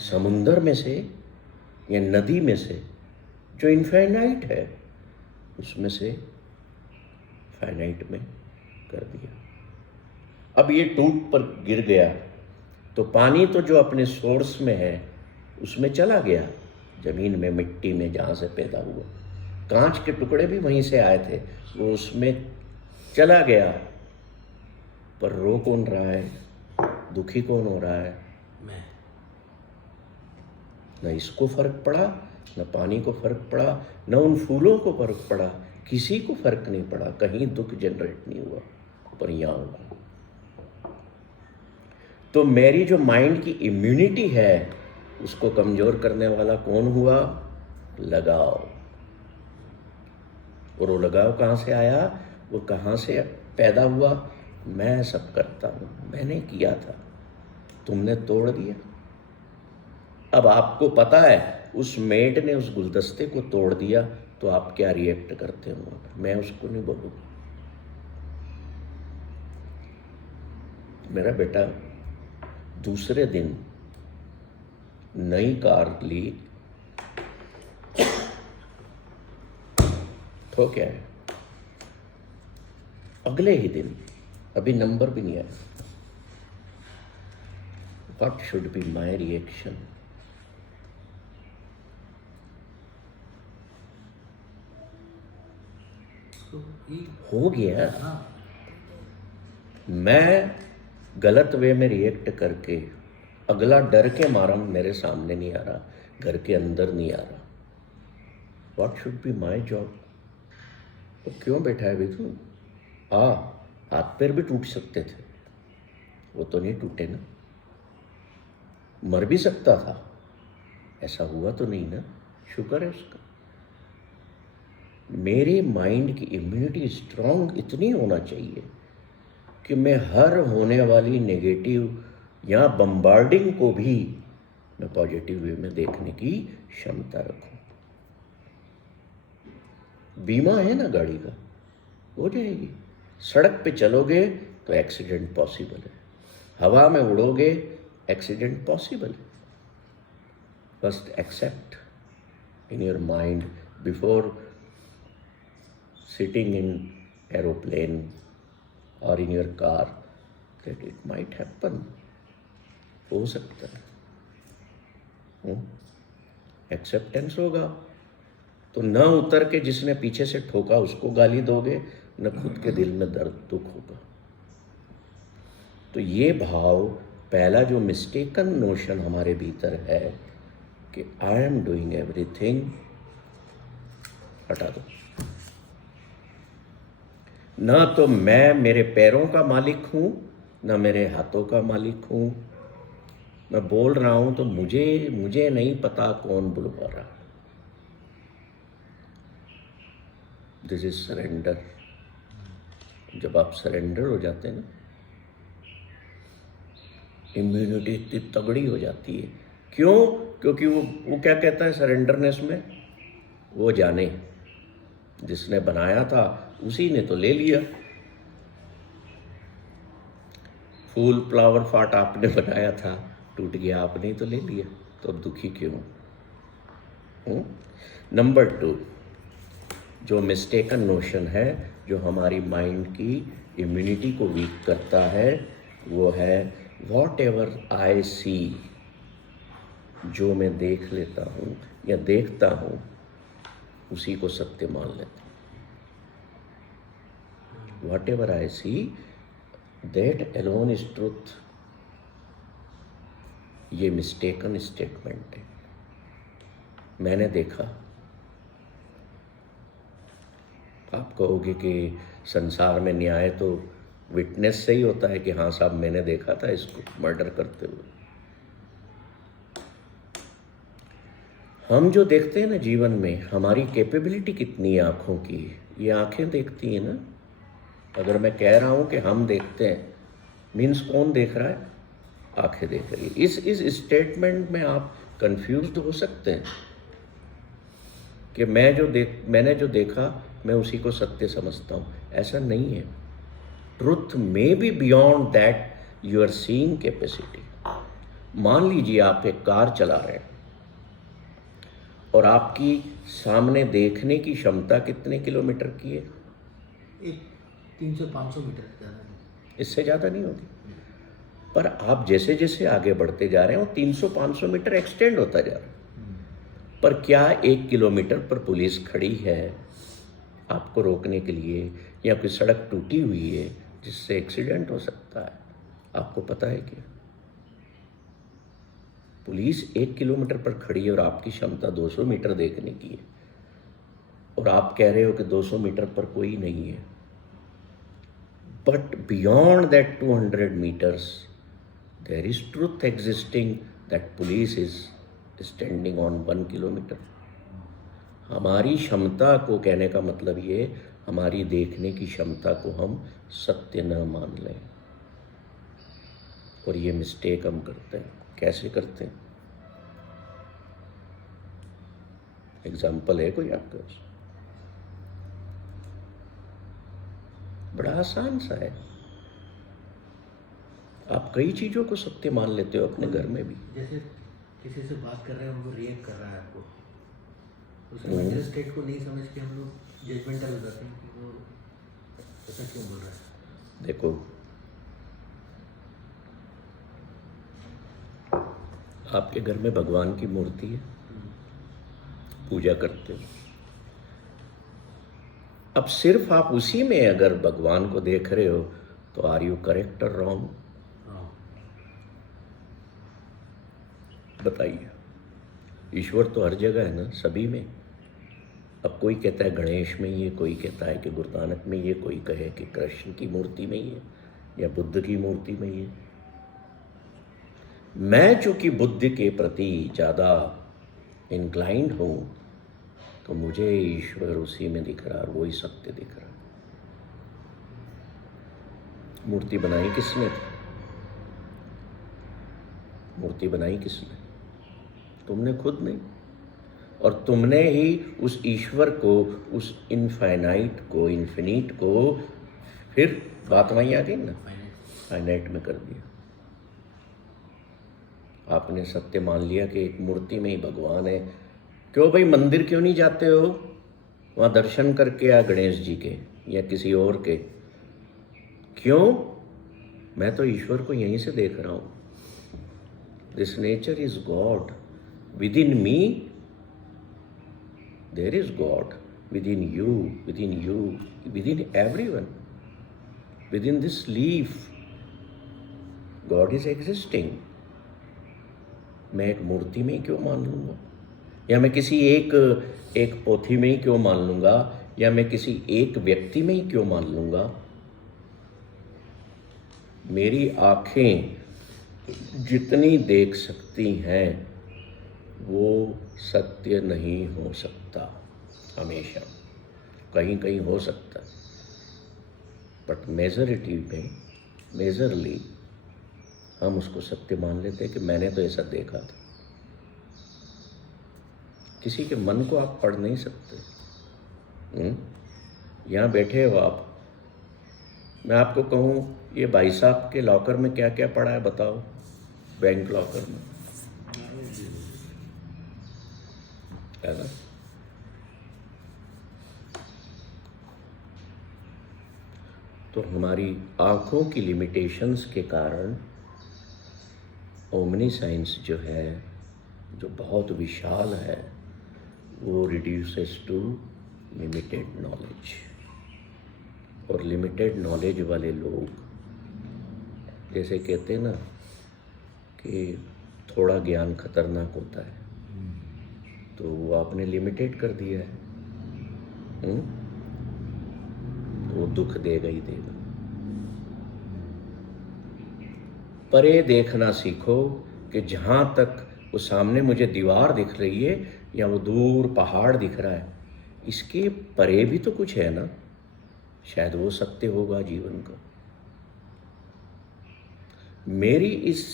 समुंदर में से या नदी में से जो इनफाइनाइट है उसमें से फाइनाइट में कर दिया। अब ये टूट पर गिर गया तो पानी तो जो अपने सोर्स में है उसमें चला गया, जमीन में, मिट्टी में, जहाँ से पैदा हुआ। कांच के टुकड़े भी वहीं से आए थे, वो उसमें चला गया। पर रो कौन रहा है? दुखी कौन हो रहा है? मैं। न इसको फर्क पड़ा, न पानी को फर्क पड़ा, न उन फूलों को फर्क पड़ा, किसी को फर्क नहीं पड़ा। कहीं दुख जनरेट नहीं हुआ, पर यहाँ हुआ। तो मेरी जो माइंड की इम्यूनिटी है उसको कमजोर करने वाला कौन हुआ? लगाव। और वो लगाव कहाँ से आया? वो कहाँ से पैदा हुआ? मैं सब करता हूँ, मैंने किया था, तुमने तोड़ दिया। अब आपको पता है उस मेड ने उस गुलदस्ते को तोड़ दिया तो आप क्या रिएक्ट करते हो? मैं उसको नहीं बोलूँगा। मेरा बेटा दूसरे दिन नई कार ली, तो क्या है, अगले ही दिन, अभी नंबर भी नहीं आया, what should be my reaction? हो गया। मैं गलत वे में रिएक्ट करके अगला डर के मारा मेरे सामने नहीं आ रहा, घर के अंदर नहीं आ रहा। What should be my job? तो क्यों बैठा है भाई तू? हाथ पैर भी टूट सकते थे, वो तो नहीं टूटे ना। मर भी सकता था, ऐसा हुआ तो नहीं ना, शुक्र है उसका। मेरे माइंड की इम्यूनिटी स्ट्रांग इतनी होना चाहिए कि मैं हर होने वाली नेगेटिव या बम्बार्डिंग को भी मैं पॉजिटिव वे में देखने की क्षमता रखूं। बीमा है ना गाड़ी का, हो जाएगी। सड़क पे चलोगे तो एक्सीडेंट पॉसिबल है, हवा में उड़ोगे एक्सीडेंट पॉसिबल है। First accept in your mind before sitting in aeroplane और in your car that it might happen, हो सकता है। एक्सेप्टेंस होगा तो न उतर के जिसने पीछे से ठोका उसको गाली दोगे, न खुद के दिल में दर्द दुख होगा। तो ये भाव, पहला जो मिस्टेकन नोशन हमारे भीतर है कि आई एम डूइंग एवरीथिंग, हटा दो। न तो मैं मेरे पैरों का मालिक हूं, न मेरे हाथों का मालिक हूं। मैं बोल रहा हूं तो मुझे नहीं पता कौन बुलवा रहा। This is surrender. जब आप सरेंडर हो जाते हैं ना, इम्यूनिटी इतनी तगड़ी हो जाती है। क्यों? क्योंकि वो क्या कहता है सरेंडरनेस में, वो जाने जिसने बनाया था उसी ने तो ले लिया। फूल फ्लावर फाट आपने बनाया था, टूट गया, आपने ही तो ले लिया, तो अब दुखी क्यों? नंबर 2, जो मिस्टेकन नोशन है, जो हमारी माइंड की इम्यूनिटी को वीक करता है, वो है वॉट एवर आई सी, जो मैं देख लेता हूँ या देखता हूँ उसी को सत्य मान लेता हूँ। What ever I see that alone is truth. ये मिस्टेकन स्टेटमेंट है। मैंने देखा, आप कहोगे कि संसार में न्याय तो विटनेस से ही होता है कि हाँ साहब मैंने देखा था इसको मर्डर करते हुए। हम जो देखते हैं ना जीवन में, हमारी कैपेबिलिटी कितनी है आँखों की, ये आँखें देखती हैं ना। अगर मैं कह रहा हूँ कि हम देखते हैं, मीन्स कौन देख रहा है? आँखें देख रही है। इस स्टेटमेंट में आप कंफ्यूज्ड हो सकते हैं कि मैंने जो देखा मैं उसी को सत्य समझता हूँ। ऐसा नहीं है। Truth may be beyond that you are seeing capacity. मान लीजिए आप एक कार चला रहे हैं और आपकी सामने देखने की क्षमता कितने किलोमीटर की है? एक 300-500 मीटर से ज़्यादा नहीं। इससे ज़्यादा नहीं होगी। पर आप जैसे जैसे आगे बढ़ते जा रहे हैं वो 300-500 मीटर एक्सटेंड होता जा रहा है। पर क्या 1 किलोमीटर पर पुलिस खड़ी है आपको रोकने के लिए, या कोई सड़क टूटी हुई है जिससे एक्सीडेंट हो सकता है? आपको पता है क्या? पुलिस 1 किलोमीटर पर खड़ी है और आपकी क्षमता 200 मीटर देखने की है, और आप कह रहे हो कि 200 मीटर पर कोई नहीं है। But beyond that 200 metres there is truth existing that police is standing on 1 kilometre. हमारी क्षमता को कहने का मतलब ये, हमारी देखने की क्षमता को हम सत्य न मान लें। और ये मिस्टेक हम करते हैं। कैसे करते हैं? एग्जाम्पल है कोई आपके पास? बड़ा आसान सा है। आप कई चीजों को सत्य मान लेते हो अपने घर में भी। जैसे किसी से बात कर रहे हैं और वो रिएक्ट कर रहा है आपको, उस मेंटल स्टेट को नहीं समझ के हम लोग जजमेंटल हो जाते हैं कि वो ऐसा क्यों बोल रहा है। देखो, आपके घर में भगवान की मूर्ति है, पूजा करते हो। अब सिर्फ आप उसी में अगर भगवान को देख रहे हो तो आर यू करेक्ट और रॉन्ग? बताइए। ईश्वर तो हर जगह है ना, सभी में। अब कोई कहता है गणेश में ही है, कोई कहता है कि गुरु नानक में ही है, कोई कहे कि कृष्ण की मूर्ति में ही है या बुद्ध की मूर्ति में ही है। मैं चूंकि बुद्ध के प्रति ज़्यादा इंक्लाइंड हूँ तो मुझे ईश्वर उसी में दिख रहा है, वही सत्य दिख रहा है। मूर्ति बनाई किसने? मूर्ति बनाई किसने? तुमने खुद नहीं। और तुमने ही उस ईश्वर को, उस इनफाइनाइट को, इन्फिनिट को, फिर बात वहीं आ गई ना, फाइनाइट में कर दिया। आपने सत्य मान लिया कि एक मूर्ति में ही भगवान है। क्यों भाई, मंदिर क्यों नहीं जाते हो? वहाँ दर्शन करके आ गणेश जी के या किसी और के। क्यों? मैं तो ईश्वर को यहीं से देख रहा हूँ। This nature is God within me, there is God within you, within everyone, within this leaf God is existing. मैं एक मूर्ति में ही क्यों मान लूँगा, या मैं किसी एक पोथी में ही क्यों मान लूँगा, या मैं किसी एक व्यक्ति में ही क्यों मान लूँगा? मेरी आँखें जितनी देख सकती हैं वो सत्य नहीं हो सकता हमेशा, कहीं कहीं हो सकता है, बट मेजरली हम उसको सत्य मान लेते हैं कि मैंने तो ऐसा देखा था। किसी के मन को आप पढ़ नहीं सकते। यहाँ बैठे हो आप, मैं आपको कहूँ ये भाई साहब के लॉकर में क्या क्या पड़ा है बताओ, बैंक लॉकर में, है ना। तो हमारी आँखों की लिमिटेशंस के कारण ओमनी साइंस जो है, जो बहुत विशाल है, वो रिड्यूसेस टू लिमिटेड नॉलेज। और लिमिटेड नॉलेज वाले लोग, जैसे कहते हैं ना कि थोड़ा ज्ञान खतरनाक होता है, तो वो आपने लिमिटेड कर दिया है, तो वो दुख देगा ही देगा। परे देखना सीखो कि जहाँ तक वो सामने मुझे दीवार दिख रही है या वो दूर पहाड़ दिख रहा है, इसके परे भी तो कुछ है ना, शायद वो सत्य होगा जीवन का। मेरी इस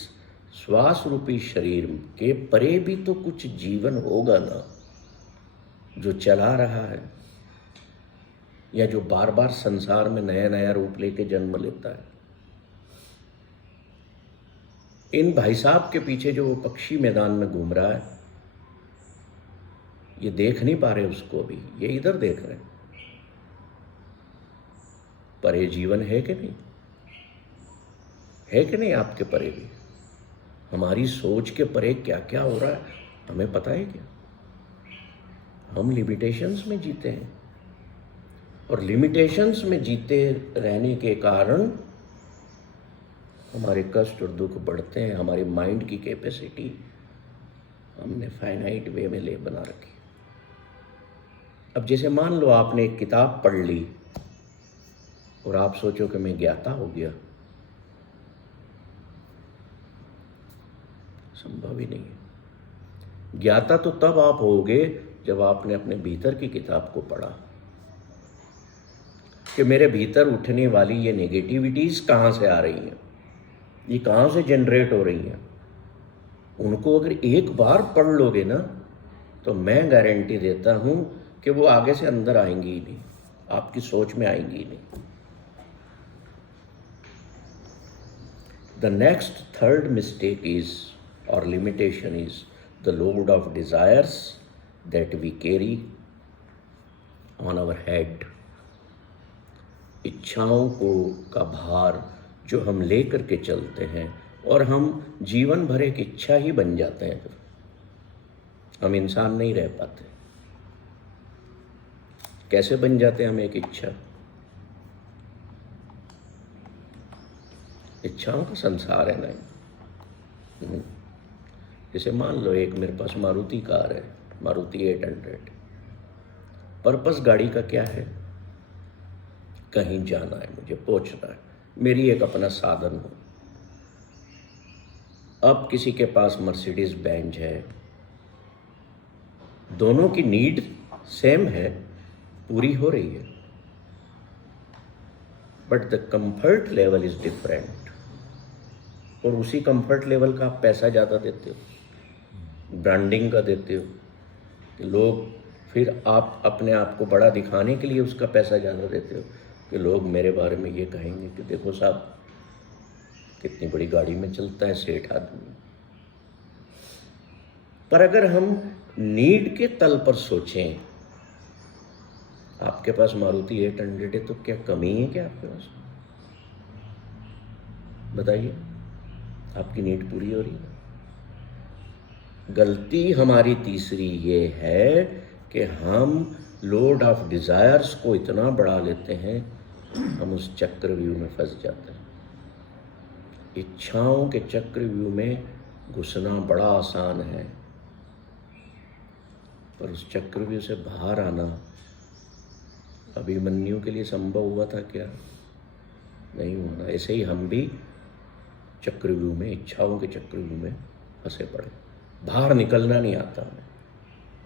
श्वास रूपी शरीर के परे भी तो कुछ जीवन होगा ना, जो चला रहा है या जो बार बार संसार में नया नया रूप लेके जन्म लेता है। इन भाई साहब के पीछे जो वो पक्षी मैदान में घूम रहा है, ये देख नहीं पा रहे उसको अभी, ये इधर देख रहे हैं। परे जीवन है कि नहीं, है कि नहीं आपके परे भी? हमारी सोच के परे क्या क्या हो रहा है हमें पता है क्या? हम लिमिटेशंस में जीते हैं, और लिमिटेशंस में जीते रहने के कारण हमारे कष्ट और दुख बढ़ते हैं। हमारी माइंड की कैपेसिटी हमने फाइनाइट वे में ले बना रखी। अब जैसे मान लो आपने एक किताब पढ़ ली और आप सोचो कि मैं ज्ञाता हो गया, संभव ही नहीं है। ज्ञाता तो तब आप होगे जब आपने अपने भीतर की किताब को पढ़ा कि मेरे भीतर उठने वाली ये नेगेटिविटीज कहाँ से आ रही हैं, ये कहाँ से जनरेट हो रही हैं। उनको अगर एक बार पढ़ लोगे ना, तो मैं गारंटी देता हूँ कि वो आगे से अंदर आएंगी ही नहीं, आपकी सोच में आएंगी ही नहीं। The next third mistake is or limitation is the load of desires that we carry on our head। इच्छाओं को का भार जो हम लेकर के चलते हैं, और हम जीवन भर एक इच्छा ही बन जाते हैं, फिर हम इंसान नहीं रह पाते। कैसे बन जाते हैं हम एक इच्छा? इच्छाओं का संसार है ना। जैसे मान लो एक मेरे पास मारुति कार है, मारुति 800। पर्पस गाड़ी का क्या है? कहीं जाना है, मुझे पहुंचना है, मेरी एक अपना साधन हो। अब किसी के पास मर्सिडीज बेंज है, दोनों की नीड सेम है, पूरी हो रही है, but the comfort level is different. और उसी कंफर्ट लेवल का आप पैसा ज़्यादा देते हो, ब्रांडिंग का देते हो, कि लोग फिर आप अपने आप को बड़ा दिखाने के लिए उसका पैसा ज़्यादा देते हो, कि लोग मेरे बारे में ये कहेंगे कि देखो साहब कितनी बड़ी गाड़ी में चलता है, सेठ आदमी। पर अगर हम नीड के तल पर सोचें, आपके पास मारुति 800 है तो क्या कमी है क्या आपके पास? बताइए, आपकी नीड पूरी हो रही है? गलती हमारी तीसरी ये है कि हम लोड ऑफ डिजायर्स को इतना बढ़ा लेते हैं, हम उस चक्रव्यूह में फंस जाते हैं। इच्छाओं के चक्रव्यूह में घुसना बड़ा आसान है, पर उस चक्रव्यूह से बाहर आना अभिमन्यु के लिए संभव हुआ था क्या? नहीं हुआ। ऐसे ही हम भी चक्रव्यूह में, इच्छाओं के चक्रव्यूह में फंसे पड़े। बाहर निकलना नहीं आता हमें,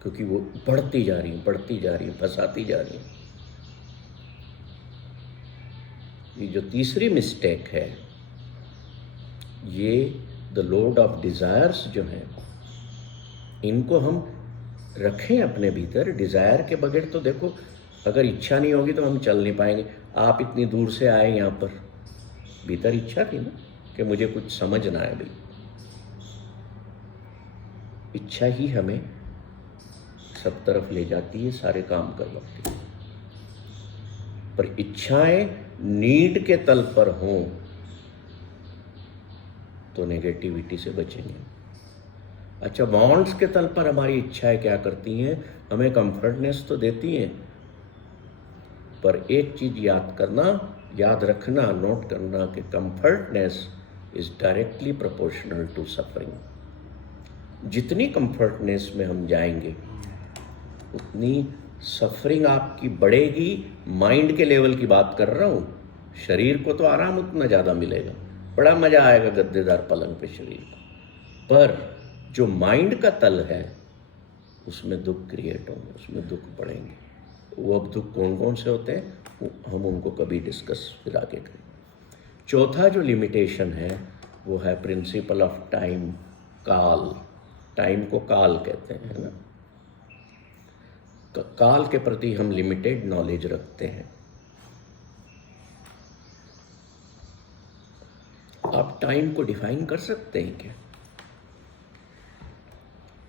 क्योंकि वो बढ़ती जा रही हैं, फंसाती जा रही हैं। ये जो तीसरी मिस्टेक है, ये द लोड ऑफ डिजायर्स जो हैं, इनको हम रखें अपने भीतर। डिजायर के बगैर तो देखो अगर इच्छा नहीं होगी तो हम चल नहीं पाएंगे। आप इतनी दूर से आए यहाँ पर, भीतर इच्छा थी ना कि मुझे कुछ समझना है भाई। इच्छा ही हमें सब तरफ ले जाती है, सारे काम करवाती है। पर इच्छाएं नीड के तल पर हों तो नेगेटिविटी से बचेंगे। अच्छा, वांट्स के तल पर हमारी इच्छाएं क्या करती हैं? हमें कंफर्टनेस तो देती हैं, पर एक चीज याद रखना, नोट करना कि comfortness is directly proportional to suffering. जितनी कंफर्टनेस में हम जाएंगे उतनी सफरिंग आपकी बढ़ेगी। माइंड के लेवल की बात कर रहा हूँ। शरीर को तो आराम उतना ज़्यादा मिलेगा, बड़ा मज़ा आएगा गद्देदार पलंग पे शरीर को, पर जो माइंड का तल है उसमें दुख क्रिएट होंगे, उसमें दुख बढ़ेंगे। वो अब दुख कौन कौन से होते हैं हम उनको कभी डिस्कस फिर आगे करें। चौथा जो लिमिटेशन है वो है प्रिंसिपल ऑफ टाइम, काल। टाइम को काल कहते हैं, है ना। काल के प्रति हम लिमिटेड नॉलेज रखते हैं। आप टाइम को डिफाइन कर सकते हैं क्या?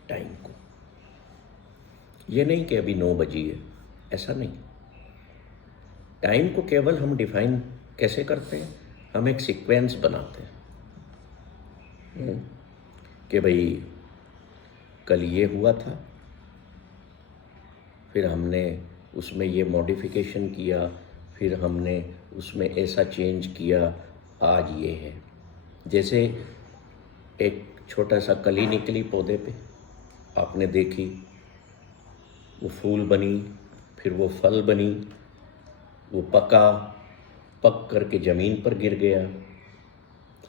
टाइम को ये नहीं कि अभी 9 बजी है, ऐसा नहीं। टाइम को केवल हम डिफाइन कैसे करते हैं? हम एक सीक्वेंस बनाते हैं कि भाई कल ये हुआ था, फिर हमने उसमें ये मॉडिफिकेशन किया, फिर हमने उसमें ऐसा चेंज किया, आज ये है। जैसे एक छोटा सा कली निकली पौधे पे, आपने देखी, वो फूल बनी, फिर वो फल बनी, वो पका, पक करके ज़मीन पर गिर गया,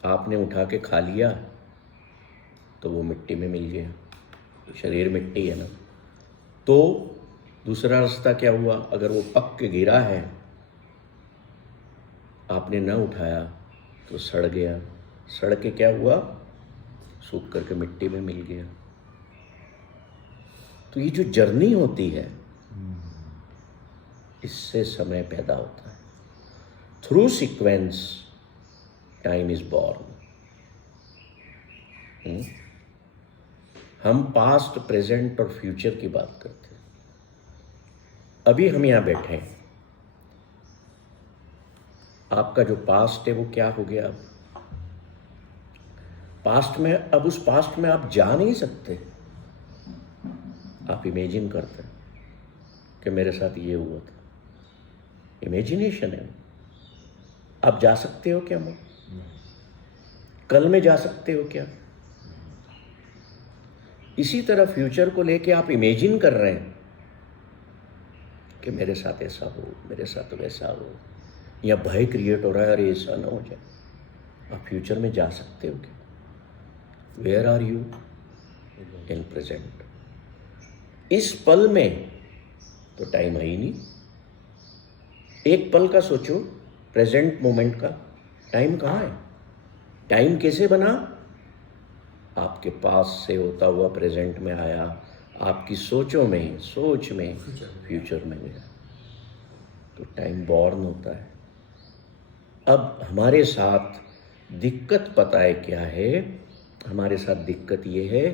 आपने उठा के खा लिया तो वो मिट्टी में मिल गया। शरीर मिट्टी है ना। तो दूसरा रास्ता क्या हुआ? अगर वो पक के गिरा है, आपने न उठाया तो सड़ गया, सड़ के क्या हुआ? सूख करके मिट्टी में मिल गया। तो ये जो जर्नी होती है इससे समय पैदा होता है। Through sequence time is born. हम पास्ट, प्रेजेंट और फ्यूचर की बात करते हैं। अभी हम यहां बैठे हैं, आपका जो पास्ट है वो क्या हो गया? अब पास्ट में, अब उस पास्ट में आप जा नहीं सकते। आप इमेजिन करते हैं कि मेरे साथ ये हुआ था। इमेजिनेशन है। आप जा सकते हो क्या? कल में जा सकते हो क्या? इसी तरह फ्यूचर को लेके आप इमेजिन कर रहे हैं कि मेरे साथ ऐसा हो, मेरे साथ वैसा हो, या भय क्रिएट हो रहा है, अरे ऐसा ना हो जाए। आप फ्यूचर में जा सकते हो क्या? Where are you in present? इस पल में तो टाइम है ही नहीं। एक पल का सोचो, प्रेजेंट मोमेंट का टाइम कहाँ है? टाइम कैसे बना? आपके पास से होता हुआ प्रेजेंट में आया, आपकी सोचों में, सोच में फ्यूचर में गया। तो टाइम बॉर्न होता है। अब हमारे साथ दिक्कत पता है क्या है? हमारे साथ दिक्कत ये है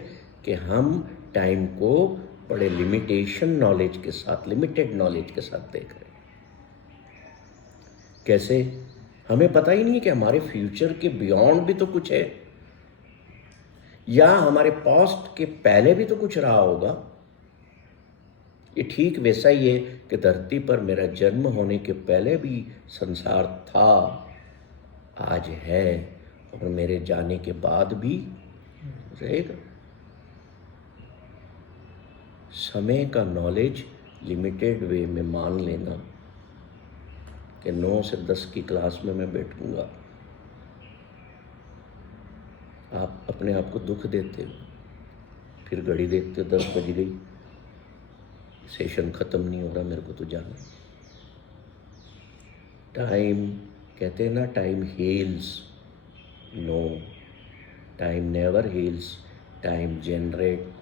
कि हम टाइम को बड़े लिमिटेशन नॉलेज के साथ, लिमिटेड नॉलेज के साथ देख रहे हैं। कैसे? हमें पता ही नहीं है कि हमारे फ्यूचर के बियॉन्ड भी तो कुछ है, या हमारे पास्ट के पहले भी तो कुछ रहा होगा। ये ठीक वैसा ही है कि धरती पर मेरा जन्म होने के पहले भी संसार था, आज है, और मेरे जाने के बाद भी रहेगा। समय का नॉलेज लिमिटेड वे में मान लेना कि 9 से 10 की क्लास में मैं बैठूंगा, आप अपने आप को दुख देते हो। फिर घड़ी देखते हो 10 बज गई, सेशन ख़त्म नहीं हो रहा, मेरे को तो जाना। टाइम कहते हैं ना, time heals. No, time never heals. Time generate,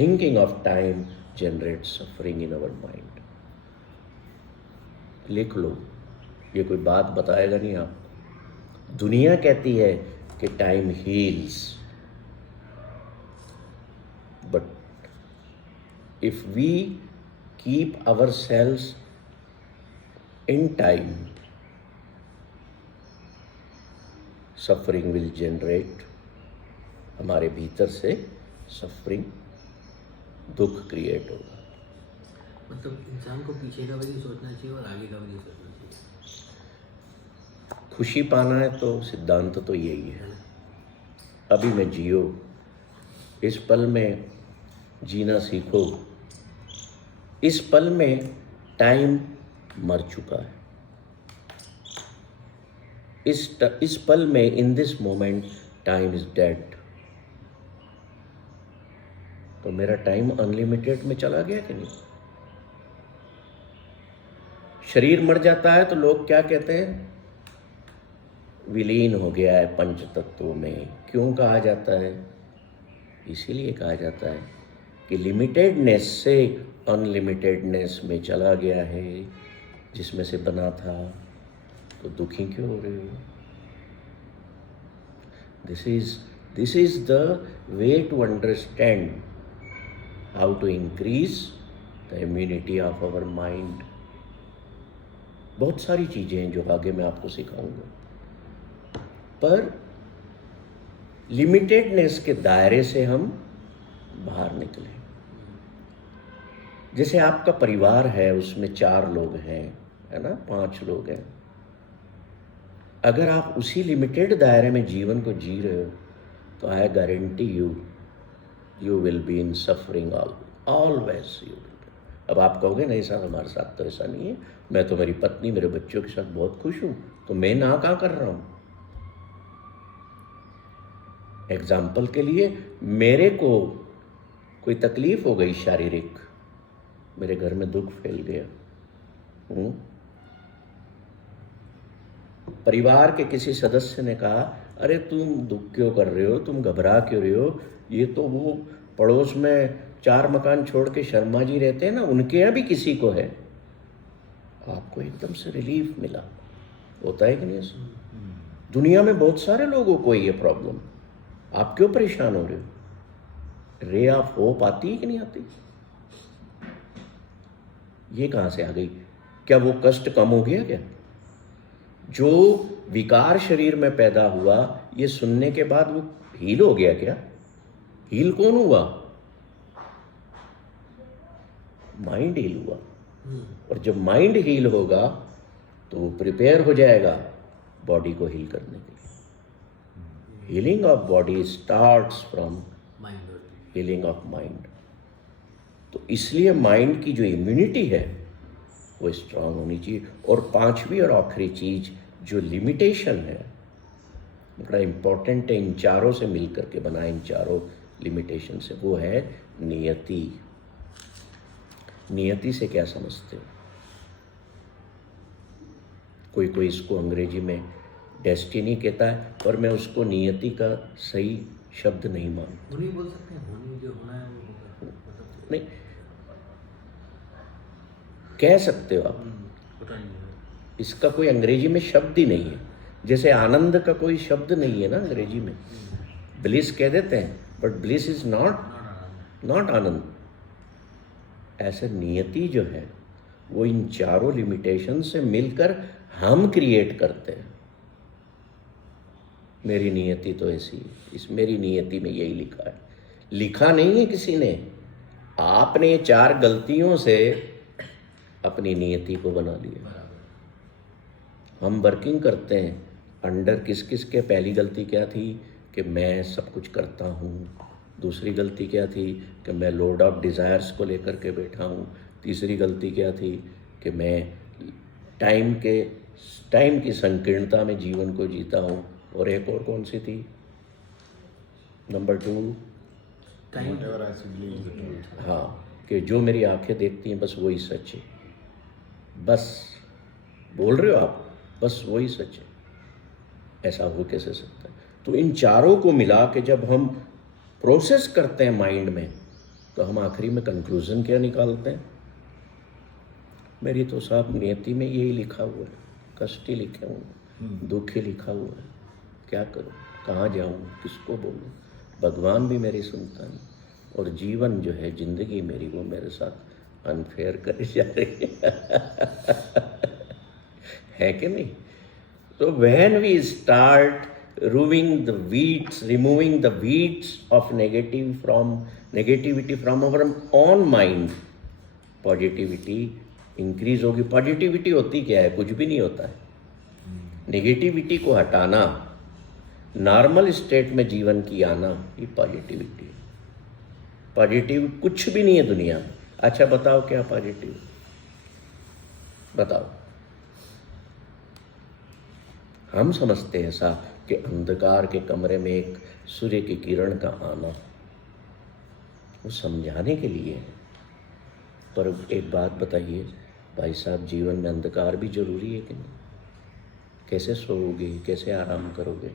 thinking of time generate suffering in our mind. लिख लो, ये कोई बात बताएगा नहीं आप। दुनिया कहती है कि time heals, but if we keep our cells in time, suffering will generate, हमारे भीतर से सफरिंग, दुख क्रिएट होगा। मतलब इंसान को पीछे का भी नहीं सोचना चाहिए और आगे का भी नहीं सोचना चाहिए। खुशी पाना है तो सिद्धांत तो यही है, अभी में जियो, इस पल में जीना सीखो। इस पल में टाइम मर चुका है, इस पल में, in this moment time is dead. तो मेरा टाइम अनलिमिटेड में चला गया कि नहीं? शरीर मर जाता है तो लोग क्या कहते हैं? विलीन हो गया है पंच तत्वों में। क्यों कहा जाता है? इसीलिए कहा जाता है कि लिमिटेडनेस से अनलिमिटेडनेस में चला गया है, जिसमें से बना था। तो दुखी क्यों हो रहे हो? This is the way to understand how to increase the immunity of our mind. बहुत सारी चीजें हैं जो आगे मैं आपको सिखाऊंगा, पर लिमिटेडनेस के दायरे से हम बाहर निकले। जैसे आपका परिवार है, उसमें 4 लोग हैं, है ना, 5 लोग हैं। अगर आप उसी लिमिटेड दायरे में जीवन को जी रहे हो तो I guarantee you will be in suffering always. अब आप कहोगे नहीं साहब, हमारे साथ तो ऐसा नहीं है, मैं तो मेरी पत्नी मेरे बच्चों के साथ बहुत खुश हूँ, तो मैं ना कहाँ कर रहा हूँ? एग्जाम्पल के लिए, मेरे को कोई तकलीफ हो गई शारीरिक, मेरे घर में दुख फैल गया, परिवार के किसी सदस्य ने कहा अरे तुम दुख क्यों कर रहे हो, तुम घबरा क्यों रहे हो, ये तो वो पड़ोस में 4 मकान छोड़ के शर्मा जी रहते हैं ना, उनके यहाँ भी किसी को है। आपको एकदम से रिलीफ मिला। होता है कि नहीं ऐसा? दुनिया में बहुत सारे लोगों को ये प्रॉब्लम, आप क्यों परेशान हो रहे हो? रे ऑफ होप आती है कि नहीं आती? ये कहां से आ गई? क्या वो कष्ट कम हो गया? क्या जो विकार शरीर में पैदा हुआ, ये सुनने के बाद वो हील हो गया? क्या हील कौन हुआ? माइंड हील हुआ। और जब माइंड हील होगा तो वो प्रिपेयर हो जाएगा बॉडी को हील करने के लिए। Healing of body starts from healing of mind. तो इसलिए माइंड की जो इम्यूनिटी है वो स्ट्रांग होनी चाहिए। और 5वीं और आखिरी चीज जो लिमिटेशन है, बड़ा इंपॉर्टेंट है, इन चारों से मिल करके बना, इन चारों लिमिटेशन से, वो है नियति। नियति से क्या समझते हो? कोई इसको अंग्रेजी में डेस्टिनी कहता है, पर मैं उसको नियति का सही शब्द नहीं मानता। होनी बोल सकते हैं, होनी जो होना है वो होगा, मतलब नहीं, कह सकते हो आप, पता नहीं है। इसका कोई अंग्रेजी में शब्द ही नहीं है। जैसे आनंद का कोई शब्द नहीं है ना अंग्रेजी में, ब्लिस कह देते हैं, बट ब्लिस इज नॉट आनंद। ऐसे नियति जो है वो इन चारों लिमिटेशन से मिलकर हम क्रिएट करते हैं। मेरी नियति तो ऐसी है, इस मेरी नियति में यही लिखा है। लिखा नहीं है किसी ने, आपने 4 गलतियों से अपनी नियति को बना लिया। हम वर्किंग करते हैं अंडर किस किस के? पहली गलती क्या थी कि मैं सब कुछ करता हूँ। दूसरी गलती क्या थी कि मैं लोड ऑफ डिज़ायर्स को लेकर के बैठा हूँ। तीसरी गलती क्या थी कि मैं टाइम की संकीर्णता में जीवन को जीता हूँ। और एक और कौन सी थी? नंबर 2, हाँ, कि जो मेरी आंखें देखती हैं बस वही सच है। बस बोल रहे हो आप, बस वही सच है। ऐसा हो कैसे सकता है? तो इन चारों को मिला के जब हम प्रोसेस करते हैं माइंड में, तो हम आखिरी में कंक्लूजन क्या निकालते हैं? मेरी तो साहब नियति में यही लिखा हुआ है, कष्ट ही लिखे हुए हैं, दुख ही लिखा हुआ है। क्या करूं, कहाँ जाऊं, किसको बोलूं? भगवान भी मेरी सुनता नहीं, और जीवन जो है, जिंदगी मेरी, वो मेरे साथ अनफेयर करे जा रही है कि नहीं? तो when we start removing the weeds of negativity from our own mind, positivity increase होगी। पॉजिटिविटी होती क्या है? कुछ भी नहीं होता है। नेगेटिविटी को हटाना, नॉर्मल स्टेट में जीवन की आना, ये पॉजिटिविटी है। पॉजिटिव कुछ भी नहीं है दुनिया में। अच्छा बताओ क्या पॉजिटिव? बताओ। हम समझते हैं ऐसा कि अंधकार के कमरे में एक सूर्य की किरण का आना, वो समझाने के लिए है। पर एक बात बताइए भाई साहब, जीवन में अंधकार भी जरूरी है कि नहीं? कैसे सोओगे, कैसे आराम करोगे?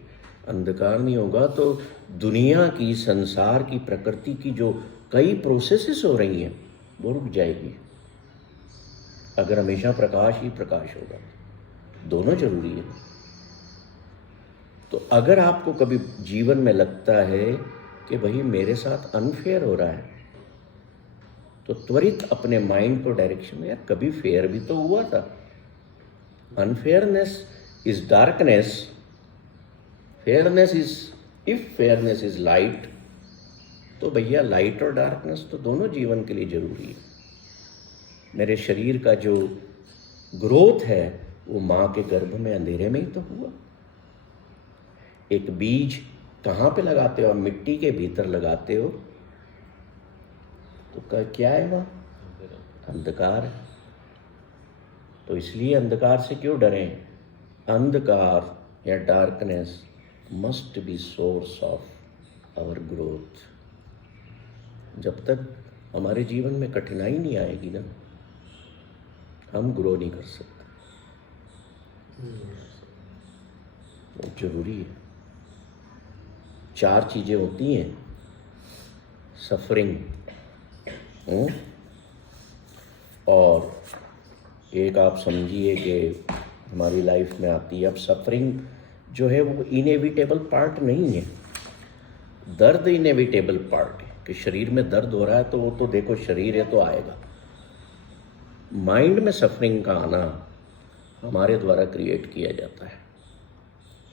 अंधकार नहीं होगा तो दुनिया की, संसार की, प्रकृति की जो कई प्रोसेसेस हो रही हैं वो रुक जाएगी। अगर हमेशा प्रकाश ही प्रकाश होगा, दोनों जरूरी है। तो अगर आपको कभी जीवन में लगता है कि भाई मेरे साथ अनफेयर हो रहा है, तो त्वरित अपने माइंड को डायरेक्शन में, यार कभी फेयर भी तो हुआ था। Unfairness is darkness, fairness is, if fairness is light, तो भैया लाइट और डार्कनेस तो दोनों जीवन के लिए जरूरी है। मेरे शरीर का जो ग्रोथ है वो माँ के गर्भ में अंधेरे में ही तो हुआ। एक बीज कहाँ पे लगाते हो? मिट्टी के भीतर लगाते हो, तो क्या है वहाँ? अंधकार है। तो इसलिए अंधकार से क्यों डरें? अंधकार या darkness must be source of our growth. जब तक हमारे जीवन में कठिनाई नहीं आएगी ना, हम ग्रो नहीं कर सकते। बहुत जरूरी है। 4 चीजें होती हैं, सफरिंग, और एक आप समझिए कि हमारी लाइफ में आती है। अब सफरिंग जो है वो इनएविटेबल पार्ट नहीं है, दर्द इनएविटेबल पार्ट है। कि शरीर में दर्द हो रहा है तो वो तो देखो शरीर है तो आएगा। माइंड में सफरिंग का आना हमारे द्वारा क्रिएट किया जाता है।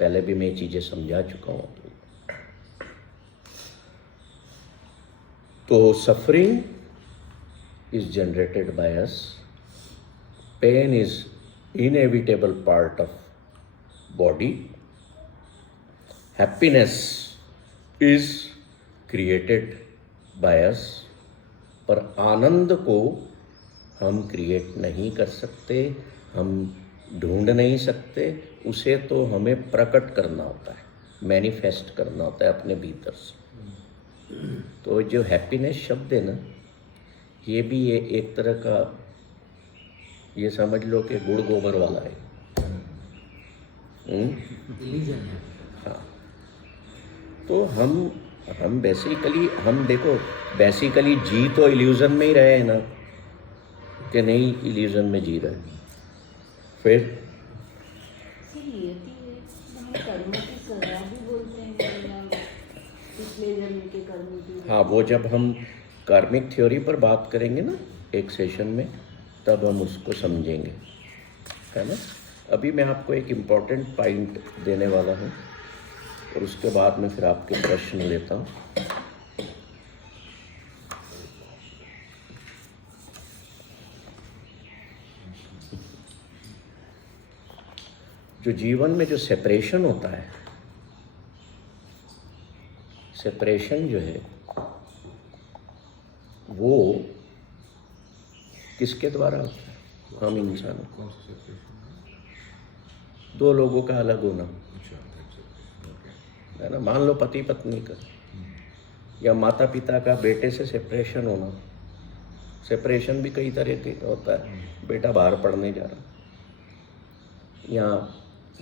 पहले भी मैं ये चीज़ें समझा चुका हूँ। तो suffering is generated by us. Pain is inevitable part of body. Happiness is created by us. पर आनंद को हम क्रिएट नहीं कर सकते, हम ढूंढ नहीं सकते। उसे तो हमें प्रकट करना होता है, मैनिफेस्ट करना होता है अपने भीतर से। तो जो हैप्पीनेस शब्द है ना, ये भी एक तरह का, ये समझ लो कि गुड़ गोबर वाला है। इल्यूजन है। हाँ, तो हम बेसिकली, हम देखो बेसिकली जी तो इल्यूजन में ही रहे हैं ना, कि नहीं इल्यूजन में जी रहे हैं। फिर हाँ, वो जब हम कार्मिक थ्योरी पर बात करेंगे ना एक सेशन में, तब हम उसको समझेंगे, है ना। अभी मैं आपको एक इम्पॉर्टेंट पॉइंट देने वाला हूँ और उसके बाद में फिर आपके प्रश्न लेता हूँ। जो जीवन में जो सेपरेशन होता है, सेपरेशन जो है वो किसके द्वारा होता है? हम इंसानों, दो लोगों का अलग होना, है ना। मान लो पति पत्नी का, या माता पिता का बेटे से सेपरेशन होना। सेपरेशन भी कई तरह के होता है। बेटा बाहर पढ़ने जा रहा, या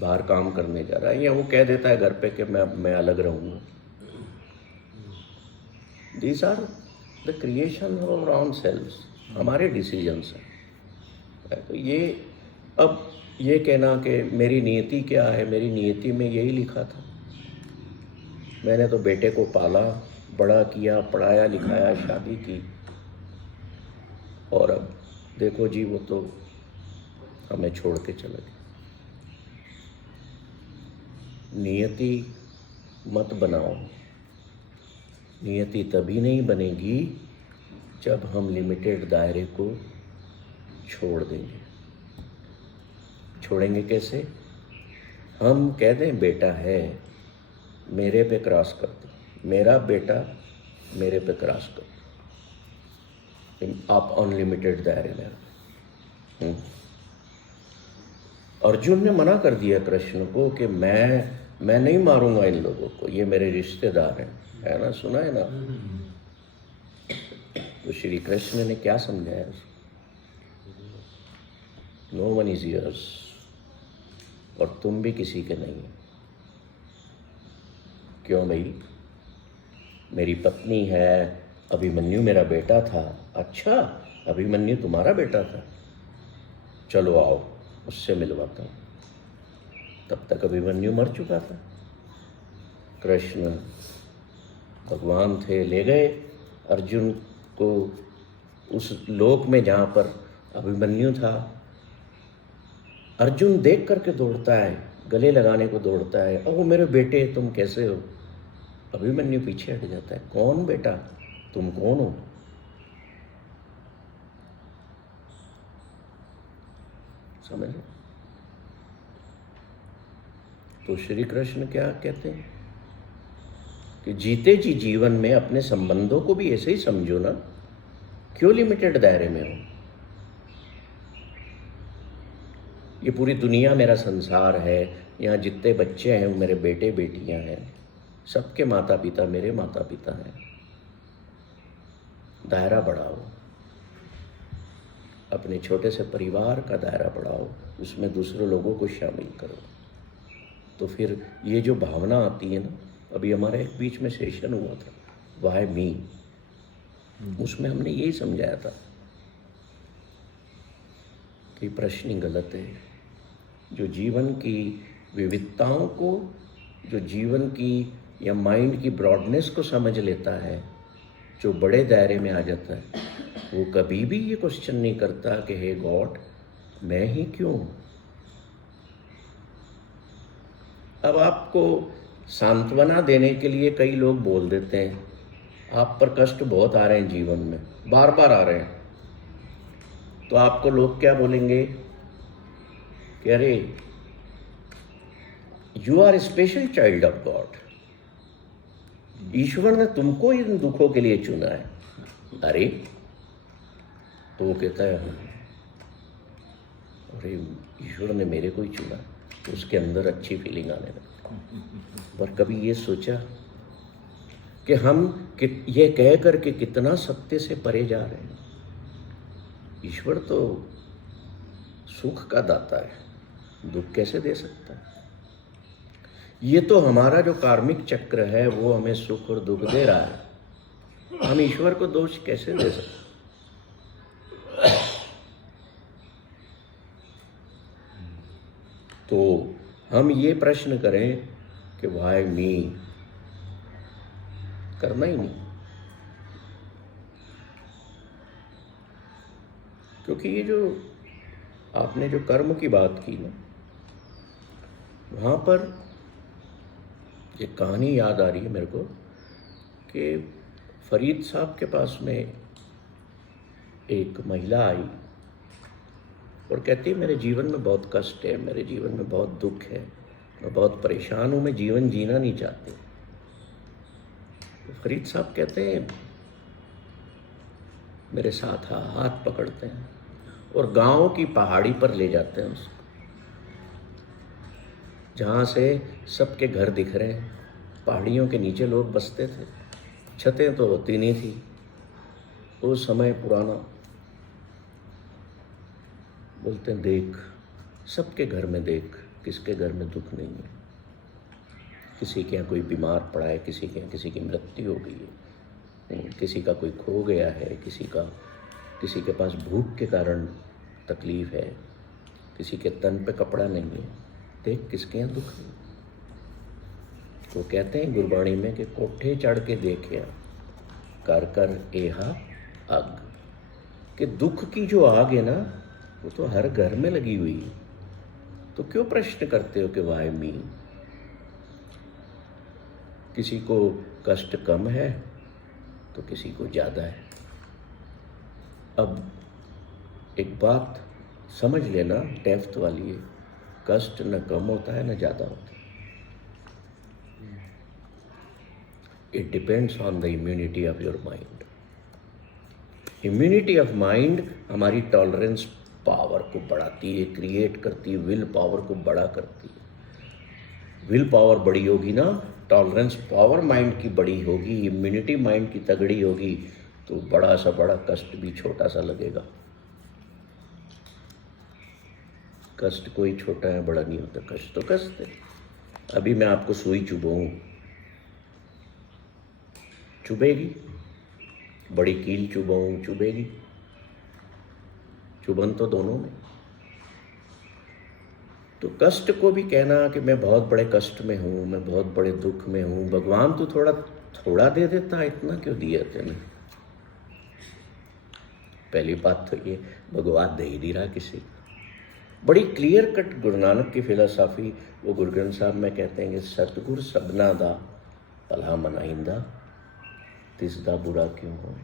बाहर काम करने जा रहा है, या वो कह देता है घर पे कि मैं अलग रहूँगा। These are the creation of our own selves, हमारे डिसीजंस हैं। है। तो ये अब ये कहना कि मेरी नियति क्या है, मेरी नियति में यही लिखा था। मैंने तो बेटे को पाला, बड़ा किया, पढ़ाया लिखाया, शादी की, और अब देखो जी वो तो हमें छोड़ के चले गए। नियति मत बनाओ। नियति तभी नहीं बनेगी जब हम लिमिटेड दायरे को छोड़ देंगे। छोड़ेंगे कैसे? हम कह दें बेटा है, मेरे पे क्रॉस कर दो, मेरा बेटा मेरे पे क्रॉस कर दो, आप अनलिमिटेड दायरे में। अर्जुन ने मना कर दिया कृष्ण को कि मैं नहीं मारूंगा इन लोगों को, ये मेरे रिश्तेदार हैं, है ना, सुना है ना। तो श्री कृष्ण ने क्या समझाया उसको? नो वन इज योर्स, और तुम भी किसी के नहीं। क्यों भाई? मेरी पत्नी है, अभिमन्यु मेरा बेटा था। अच्छा, अभिमन्यु तुम्हारा बेटा था? चलो आओ, उससे मिलवाता हूँ। तब तक अभिमन्यु मर चुका था। कृष्ण भगवान थे, ले गए अर्जुन को उस लोक में जहाँ पर अभिमन्यु था। अर्जुन देख करके दौड़ता है, गले लगाने को दौड़ता है, ओ मेरे बेटे तुम कैसे हो? अभिमन्यु पीछे हट जाता है, कौन बेटा, तुम कौन हो? समझ लो। तो श्री कृष्ण क्या कहते हैं कि जीते जी जीवन में अपने संबंधों को भी ऐसे ही समझो ना। क्यों लिमिटेड दायरे में हो? ये पूरी दुनिया मेरा संसार है, यहाँ जितने बच्चे हैं वो मेरे बेटे बेटियां हैं, सबके माता पिता मेरे माता पिता हैं। दायरा बढ़ाओ, अपने छोटे से परिवार का दायरा बढ़ाओ, उसमें दूसरे लोगों को शामिल करो। तो फिर ये जो भावना आती है ना, अभी हमारे एक बीच में सेशन हुआ था, वाई मी, उसमें हमने यही समझाया था कि प्रश्न ही गलत है। जो जीवन की विविधताओं को, जो जीवन की या माइंड की ब्रॉडनेस को समझ लेता है, जो बड़े दायरे में आ जाता है, वो कभी भी ये क्वेश्चन नहीं करता कि हे गॉड मैं ही क्यों। अब आपको सांत्वना देने के लिए कई लोग बोल देते हैं, आप पर कष्ट बहुत आ रहे हैं जीवन में, बार बार आ रहे हैं, तो आपको लोग क्या बोलेंगे कि अरे you are special child of God, ईश्वर ने तुमको इन दुखों के लिए चुना है। अरे तो वो कहता है अरे ईश्वर ने मेरे को ही चुना, तो उसके अंदर अच्छी फीलिंग आने लगती। पर कभी ये सोचा कि हम ये कह करके कितना सत्य से परे जा रहे हैं। ईश्वर तो सुख का दाता है, दुख कैसे दे सकता है? ये तो हमारा जो कार्मिक चक्र है वो हमें सुख और दुख दे रहा है, हम ईश्वर को दोष कैसे दे सकते? तो हम ये प्रश्न करें कि वाई मी, करना ही नहीं। क्योंकि ये जो आपने जो कर्म की बात की ना, वहाँ पर एक कहानी याद आ रही है मेरे को कि फरीद साहब के पास में एक महिला आई और कहती है मेरे जीवन में बहुत कष्ट है, मेरे जीवन में बहुत दुख है, मैं बहुत परेशान हूँ, मैं जीवन जीना नहीं चाहती। तो फरीद साहब कहते हैं मेरे साथ हाथ पकड़ते हैं और गांव की पहाड़ी पर ले जाते हैं उसको, जहाँ से सबके घर दिख रहे हैं। पहाड़ियों के नीचे लोग बसते थे, छतें तो होती नहीं थी, वो समय पुराना। बोलते हैं देख, सबके घर में देख, किसके घर में दुख नहीं है। किसी के यहाँ कोई बीमार पड़ा है, किसी के यहाँ किसी की मृत्यु हो गई है, किसी का कोई खो गया है, किसी के पास भूख के कारण तकलीफ है, किसी के तन पे कपड़ा नहीं है, देख किसके यहाँ दुख है। वो कहते हैं गुरबाणी में कि कोठे चढ़ के देखिया कर कर एहा आग, कि दुख की जो आग है ना वो तो हर घर में लगी हुई है। तो क्यों प्रश्न करते हो कि वाई मी? किसी को कष्ट कम है तो किसी को ज़्यादा है। अब एक बात समझ लेना डेप्थ वाली है, कष्ट न कम होता है न ज़्यादा होता है। It depends on the immunity of your mind. Immunity of mind हमारी टॉलरेंस पावर को बढ़ाती है, क्रिएट करती है, विल पावर को बड़ा करती है। विल पावर बड़ी होगी ना, टॉलरेंस पावर माइंड की बड़ी होगी, इम्यूनिटी माइंड की तगड़ी होगी, तो बड़ा सा बड़ा कष्ट भी छोटा सा लगेगा। कष्ट कोई छोटा है बड़ा नहीं होता, कष्ट तो कष्ट है। अभी मैं आपको सुई चुभाऊं, चुभेगी, बड़ी कील चुभाऊं चुभेगी, चुभन तो दोनों में। तो कष्ट को भी कहना कि मैं बहुत बड़े कष्ट में हूँ, मैं बहुत बड़े दुख में हूँ, भगवान तो थोड़ा थोड़ा दे देता, इतना क्यों दिया तेने? पहली बात तो ये, भगवान दे ही नहीं रहा किसी को। बड़ी क्लियर कट गुरु नानक की फिलोसॉफी, वो गुरु ग्रंथ साहब में कहते हैं कि सतगुर सबना दा भला मनाइंदा तिसदा बुरा क्यों हो।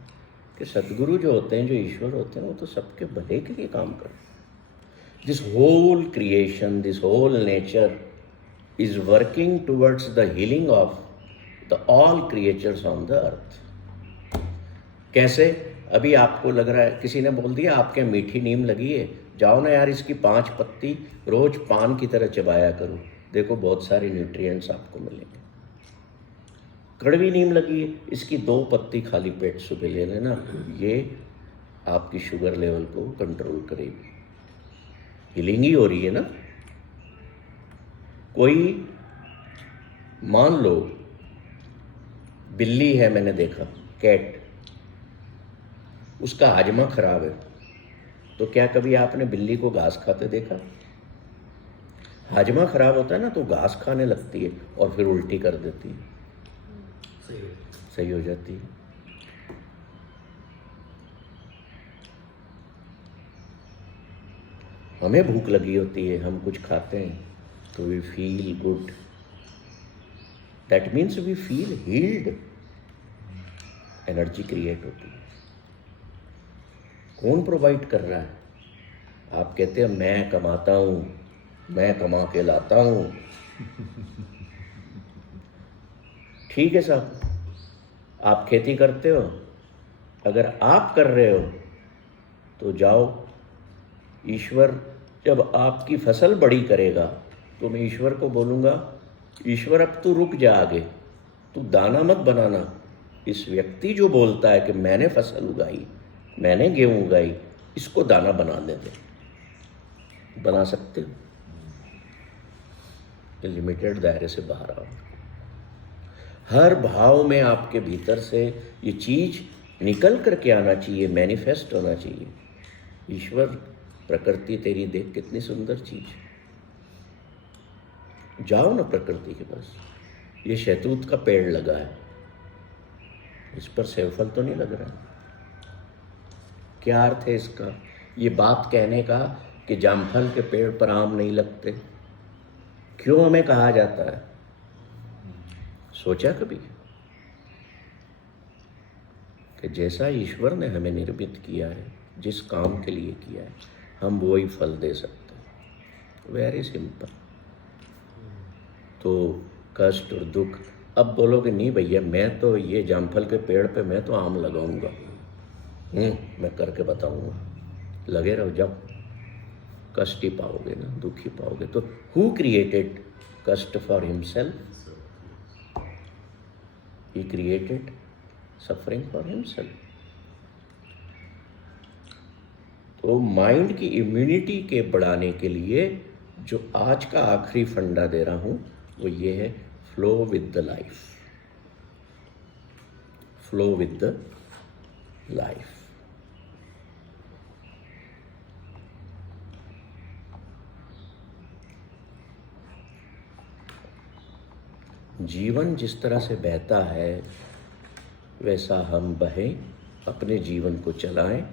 कि सतगुरु जो होते हैं, जो ईश्वर होते हैं, वो तो सबके भले के लिए काम करते हैं। This whole creation, this whole nature is working towards the healing of the all creatures on the earth. कैसे? अभी आपको लग रहा है, किसी ने बोल दिया आपके मीठी नीम लगी है, जाओ ना यार इसकी 5 पत्ती रोज पान की तरह चबाया करो, देखो बहुत सारे न्यूट्रिएंट्स आपको मिलेंगे। कड़वी नीम लगी है, इसकी 2 पत्ती खाली पेट सुबह ले लेना, ये आपकी शुगर लेवल को कंट्रोल करेगी। हीलिंग ही हो रही है ना। कोई मान लो बिल्ली है, मैंने देखा कैट, उसका हाजमा खराब है, तो क्या कभी आपने बिल्ली को घास खाते देखा? हाजमा खराब होता है ना तो घास खाने लगती है और फिर उल्टी कर देती है, सही हो जाती है। हमें भूख लगी होती है, हम कुछ खाते हैं तो we feel good, that means we feel healed, energy create होती है। कौन प्रोवाइड कर रहा है? आप कहते हैं मैं कमाता हूँ, मैं कमा के लाता हूँ। ठीक है साहब, आप खेती करते हो, अगर आप कर रहे हो तो जाओ, ईश्वर जब आपकी फसल बड़ी करेगा तो मैं ईश्वर को बोलूँगा, ईश्वर अब तू रुक जा, आगे तू दाना मत बनाना। इस व्यक्ति जो बोलता है कि मैंने फसल उगाई, मैंने गेहूँ उगाई, इसको दाना बनाने दे। बना सकते हो? लिमिटेड दायरे से बाहर आओ। हर भाव में आपके भीतर से ये चीज निकल करके आना चाहिए, मैनिफेस्ट होना चाहिए। ईश्वर, प्रकृति तेरी देख कितनी सुंदर चीज, जाओ ना प्रकृति के पास। ये शहतूत का पेड़ लगा है, इस पर सेवफल तो नहीं लग रहा है, क्या अर्थ है इसका? ये बात कहने का कि जामफल के पेड़ पर आम नहीं लगते, क्यों हमें कहा जाता है? सोचा कभी कि जैसा ईश्वर ने हमें निर्मित किया है, जिस काम के लिए किया है, हम वो ही फल दे सकते हैं। Very simple. तो कष्ट और दुख, अब बोलोगे नहीं भैया मैं तो ये जामफल के पेड़ पे मैं तो आम लगाऊंगा, मैं करके बताऊंगा, लगे रहो, जब कष्ट ही पाओगे ना, दुख ही पाओगे। तो हु क्रिएटेड कष्ट for himself? He created suffering for himself. तो माइंड की इम्यूनिटी के बढ़ाने के लिए जो आज का आखिरी फंडा दे रहा हूं वो ये है, flow with the life. Flow with the life. जीवन जिस तरह से बहता है वैसा हम बहें, अपने जीवन को चलाएं,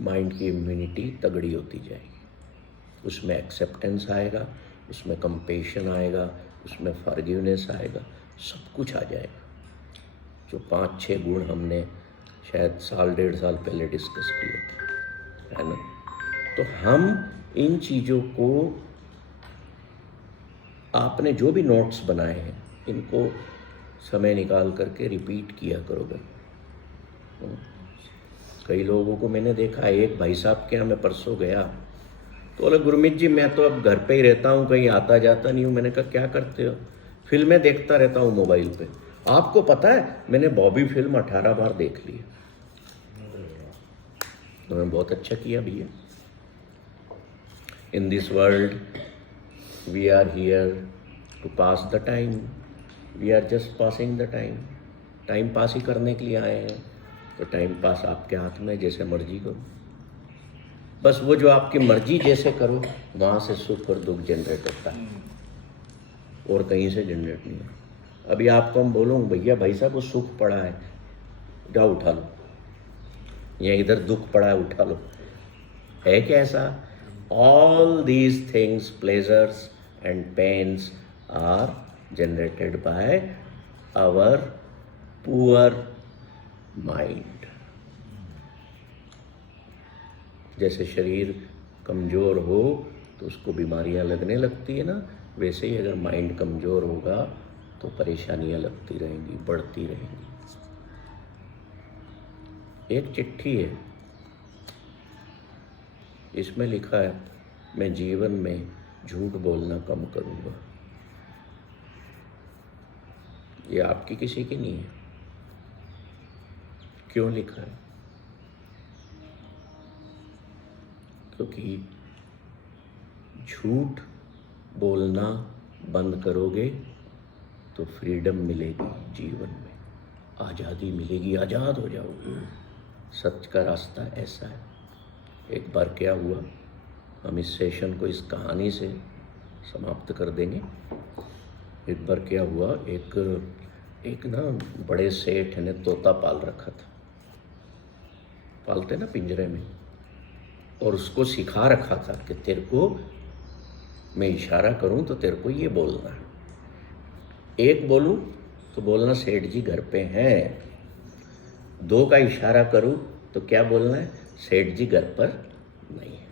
माइंड की इम्यूनिटी तगड़ी होती जाएगी, उसमें एक्सेप्टेंस आएगा, उसमें कंपेशन आएगा, उसमें फॉरगिवनेस आएगा, सब कुछ आ जाएगा। जो 5-6 गुण हमने शायद 1.5 साल पहले डिस्कस किए थे, है ना। तो हम इन चीज़ों को, आपने जो भी नोट्स बनाए हैं इनको समय निकाल करके रिपीट किया करोगे। कई लोगों को मैंने देखा, एक भाई साहब के यहाँ मैं परसों गया तो बोले गुरमीत जी मैं तो अब घर पे ही रहता हूँ, कहीं आता जाता नहीं हूँ। मैंने कहा क्या करते हो? फिल्में देखता रहता हूँ मोबाइल पे। आपको पता है मैंने बॉबी फिल्म 18 बार देख ली है। तो मैं बहुत अच्छा किया भैया। In this world we are here to pass the time, we are just passing the time. Time pass ही करने के लिए आए हैं, तो टाइम पास आपके हाथ में, जैसे मर्जी करो। बस वो जो आपकी मर्जी जैसे करो वहाँ से सुख और दुख जनरेट होता है, और कहीं से जनरेट नहीं होता। अभी आपको हम बोलूँ भैया भाई साहब वो सुख पड़ा है, जाओ उठा लो, या इधर दुख पड़ा है उठा लो, है क्या ऐसा? All these things, pleasures and pains are generated by our poor mind. जैसे शरीर कमज़ोर हो तो उसको बीमारियां लगने लगती है ना, वैसे ही अगर माइंड कमज़ोर होगा तो परेशानियां लगती रहेंगी, बढ़ती रहेंगी। एक चिट्ठी है, इसमें लिखा है मैं जीवन में झूठ बोलना कम करूँगा। ये आपकी किसी की नहीं है। क्यों लिखा है? क्योंकि झूठ बोलना बंद करोगे तो फ्रीडम मिलेगी, जीवन में आज़ादी मिलेगी, आज़ाद हो जाओगे। सच का रास्ता ऐसा है। एक बार क्या हुआ, हम इस सेशन को इस कहानी से समाप्त कर देंगे। एक बार क्या हुआ, एक ना बड़े सेठ ने तोता पाल रखा था, पालते ना पिंजरे में, और उसको सिखा रखा था कि तेरे को मैं इशारा करूं तो तेरे को ये बोलना है, एक बोलूं तो बोलना सेठ जी घर पे हैं, 2 का इशारा करूं तो क्या बोलना है, सेठ जी घर पर नहीं है।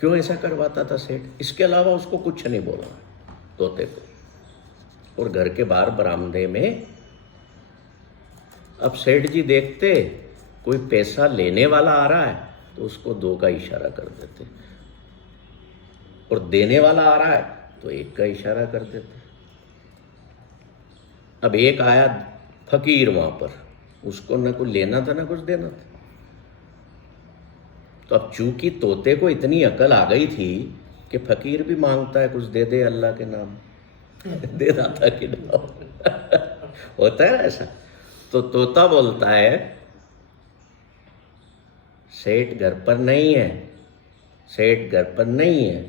क्यों ऐसा करवाता था सेठ? इसके अलावा उसको कुछ नहीं बोलना तोते को। और घर के बाहर बरामदे में अब सेठ जी देखते कोई पैसा लेने वाला आ रहा है तो उसको 2 का इशारा कर देते, और देने वाला आ रहा है तो 1 का इशारा कर देते। अब एक आया फकीर वहां पर, उसको न कुछ लेना था न कुछ देना था। तो अब चूंकि तोते को इतनी अकल आ गई थी कि फकीर भी मांगता है कुछ दे दे अल्लाह के नाम, दे रहा था कि ना होता है ऐसा। तो तोता बोलता है सेठ घर पर नहीं है, सेठ घर पर नहीं है।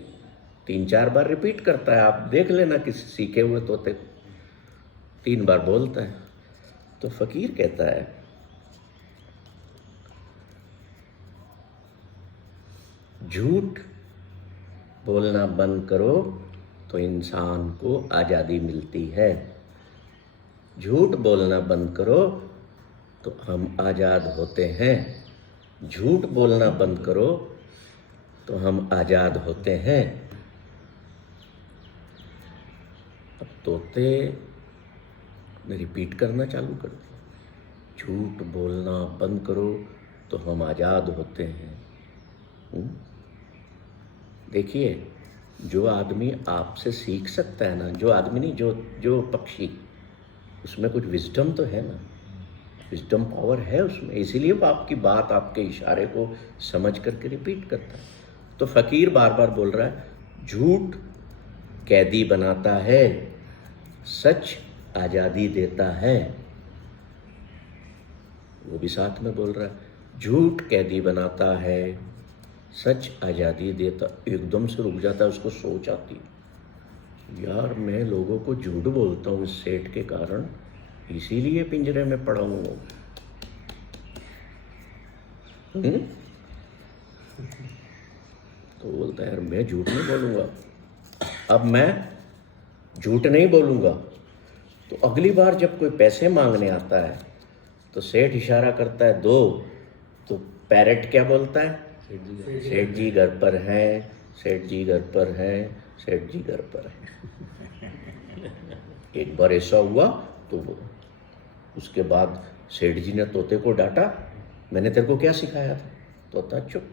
3-4 बार रिपीट करता है, आप देख लेना किसी सीखे हुए तोते को, 3 बार बोलता है। तो फकीर कहता है झूठ बोलना बंद करो तो इंसान को आज़ादी मिलती है। झूठ बोलना बंद करो तो हम आज़ाद होते हैं। झूठ बोलना बंद करो तो हम आज़ाद होते हैं। अब तोते ने रिपीट करना चालू कर दिया, झूठ बोलना बंद करो तो हम आज़ाद होते हैं। देखिए, जो आदमी आपसे सीख सकता है ना, जो आदमी नहीं, जो पक्षी, उसमें कुछ विजडम तो है ना, विजडम पावर है उसमें, इसीलिए वो आपकी बात, आपके इशारे को समझ करके रिपीट करता है। तो फकीर बार बार बोल रहा है झूठ कैदी बनाता है, सच आज़ादी देता है। वो भी साथ में बोल रहा है झूठ कैदी बनाता है, सच आज़ादी देता। एकदम से रुक जाता है, उसको सोच आती है, यार मैं लोगों को झूठ बोलता हूँ इस सेठ के कारण, इसीलिए पिंजरे में पड़ा हूँ। तो बोलता है यार मैं झूठ नहीं बोलूँगा, अब मैं झूठ नहीं बोलूँगा। तो अगली बार जब कोई पैसे मांगने आता है तो सेठ इशारा करता है दो, तो पैरेट क्या बोलता है? सेठ जी घर पर हैं, सेठ जी घर पर हैं, सेठ जी घर पर हैं। एक बार ऐसा हुआ तो वो उसके बाद सेठ जी ने तोते को डांटा, मैंने तेरे को क्या सिखाया था? तोता चुप,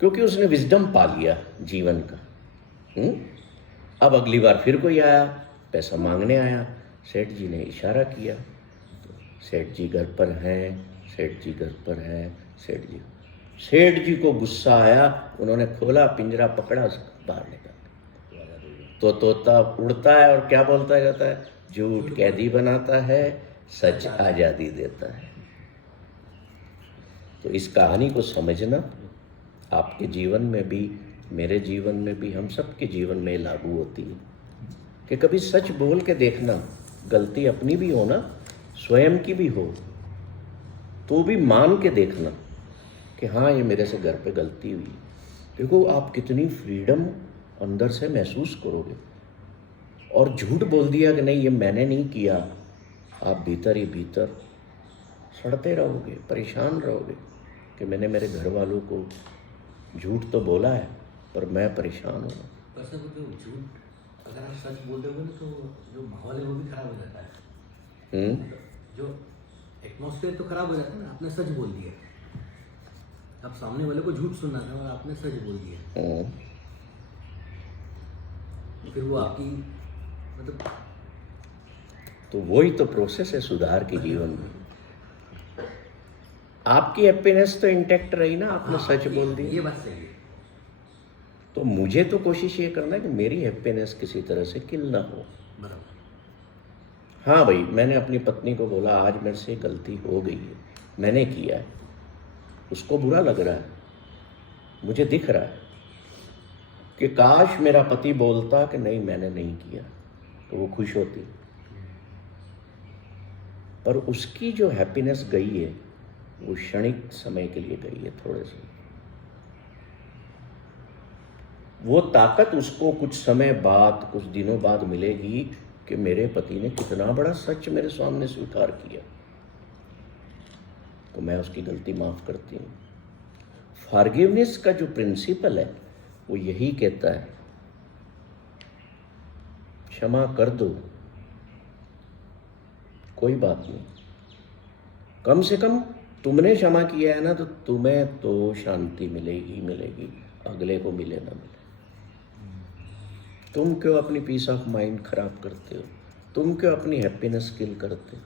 क्योंकि उसने विजडम पा लिया जीवन का। अब अगली बार फिर कोई आया, पैसा मांगने आया, सेठ जी ने इशारा किया, तो सेठ जी घर पर हैं, सेठ जी घर पर हैं, सेठ जी को गुस्सा आया, उन्होंने खोला पिंजरा, पकड़ा, उसको बाहर निकाला। तो तोता उड़ता है और क्या बोलता जाता है? झूठ कैदी बनाता है, सच आज़ादी देता है। तो इस कहानी को समझना आपके जीवन में भी, मेरे जीवन में भी, हम सब के जीवन में लागू होती है कि कभी सच बोल के देखना, गलती अपनी भी हो ना, स्वयं की भी हो, तो भी मान के देखना कि हाँ ये मेरे से घर पे गलती हुई। देखो आप कितनी फ्रीडम अंदर से महसूस करोगे। और झूठ बोल दिया कि नहीं ये मैंने नहीं किया, आप भीतर ही भीतर सड़ते रहोगे, परेशान रहोगे कि मैंने मेरे घर वालों को झूठ तो बोला है पर मैं परेशान हूँ। बस वो जो झूठ अगर आप सच बोल दोगे ना तो जो माहौल है वो भी खराब हो जाता है। जो एटमॉस्फेयर तो खराब हो जाता है ना। आपने सच बोल दिया, अब सामने वाले को झूठ सुनना था और आपने सच बोल दिया, फिर वो आपकी मतलब, तो वही तो प्रोसेस है सुधार के जीवन में। आपकी हैप्पीनेस तो इंटैक्ट रही ना, आपने सच बोल दिया। ये बात सही है। तो मुझे तो कोशिश ये करना है कि मेरी हैप्पीनेस किसी तरह से किल ना हो। बराबर। हाँ भाई, मैंने अपनी पत्नी को बोला आज मेरे से गलती हो गई है, मैंने किया है, उसको बुरा लग रहा है, मुझे दिख रहा है कि काश मेरा पति बोलता कि नहीं मैंने नहीं किया, तो वो खुश होती। पर उसकी जो हैप्पीनेस गई है वो क्षणिक समय के लिए गई है, थोड़े से। वो ताकत उसको कुछ समय बाद, कुछ दिनों बाद मिलेगी कि मेरे पति ने कितना बड़ा सच मेरे सामने स्वीकार किया, तो मैं उसकी गलती माफ करती हूँ। फॉरगिवनेस का जो प्रिंसिपल है वो यही कहता है, क्षमा कर दो, कोई बात नहीं, कम से कम तुमने क्षमा किया है ना, तो तुम्हें तो शांति मिलेगी मिलेगी, अगले को मिले ना मिले। तुम क्यों अपनी पीस ऑफ माइंड खराब करते हो? तुम क्यों अपनी हैप्पीनेस किल करते हो?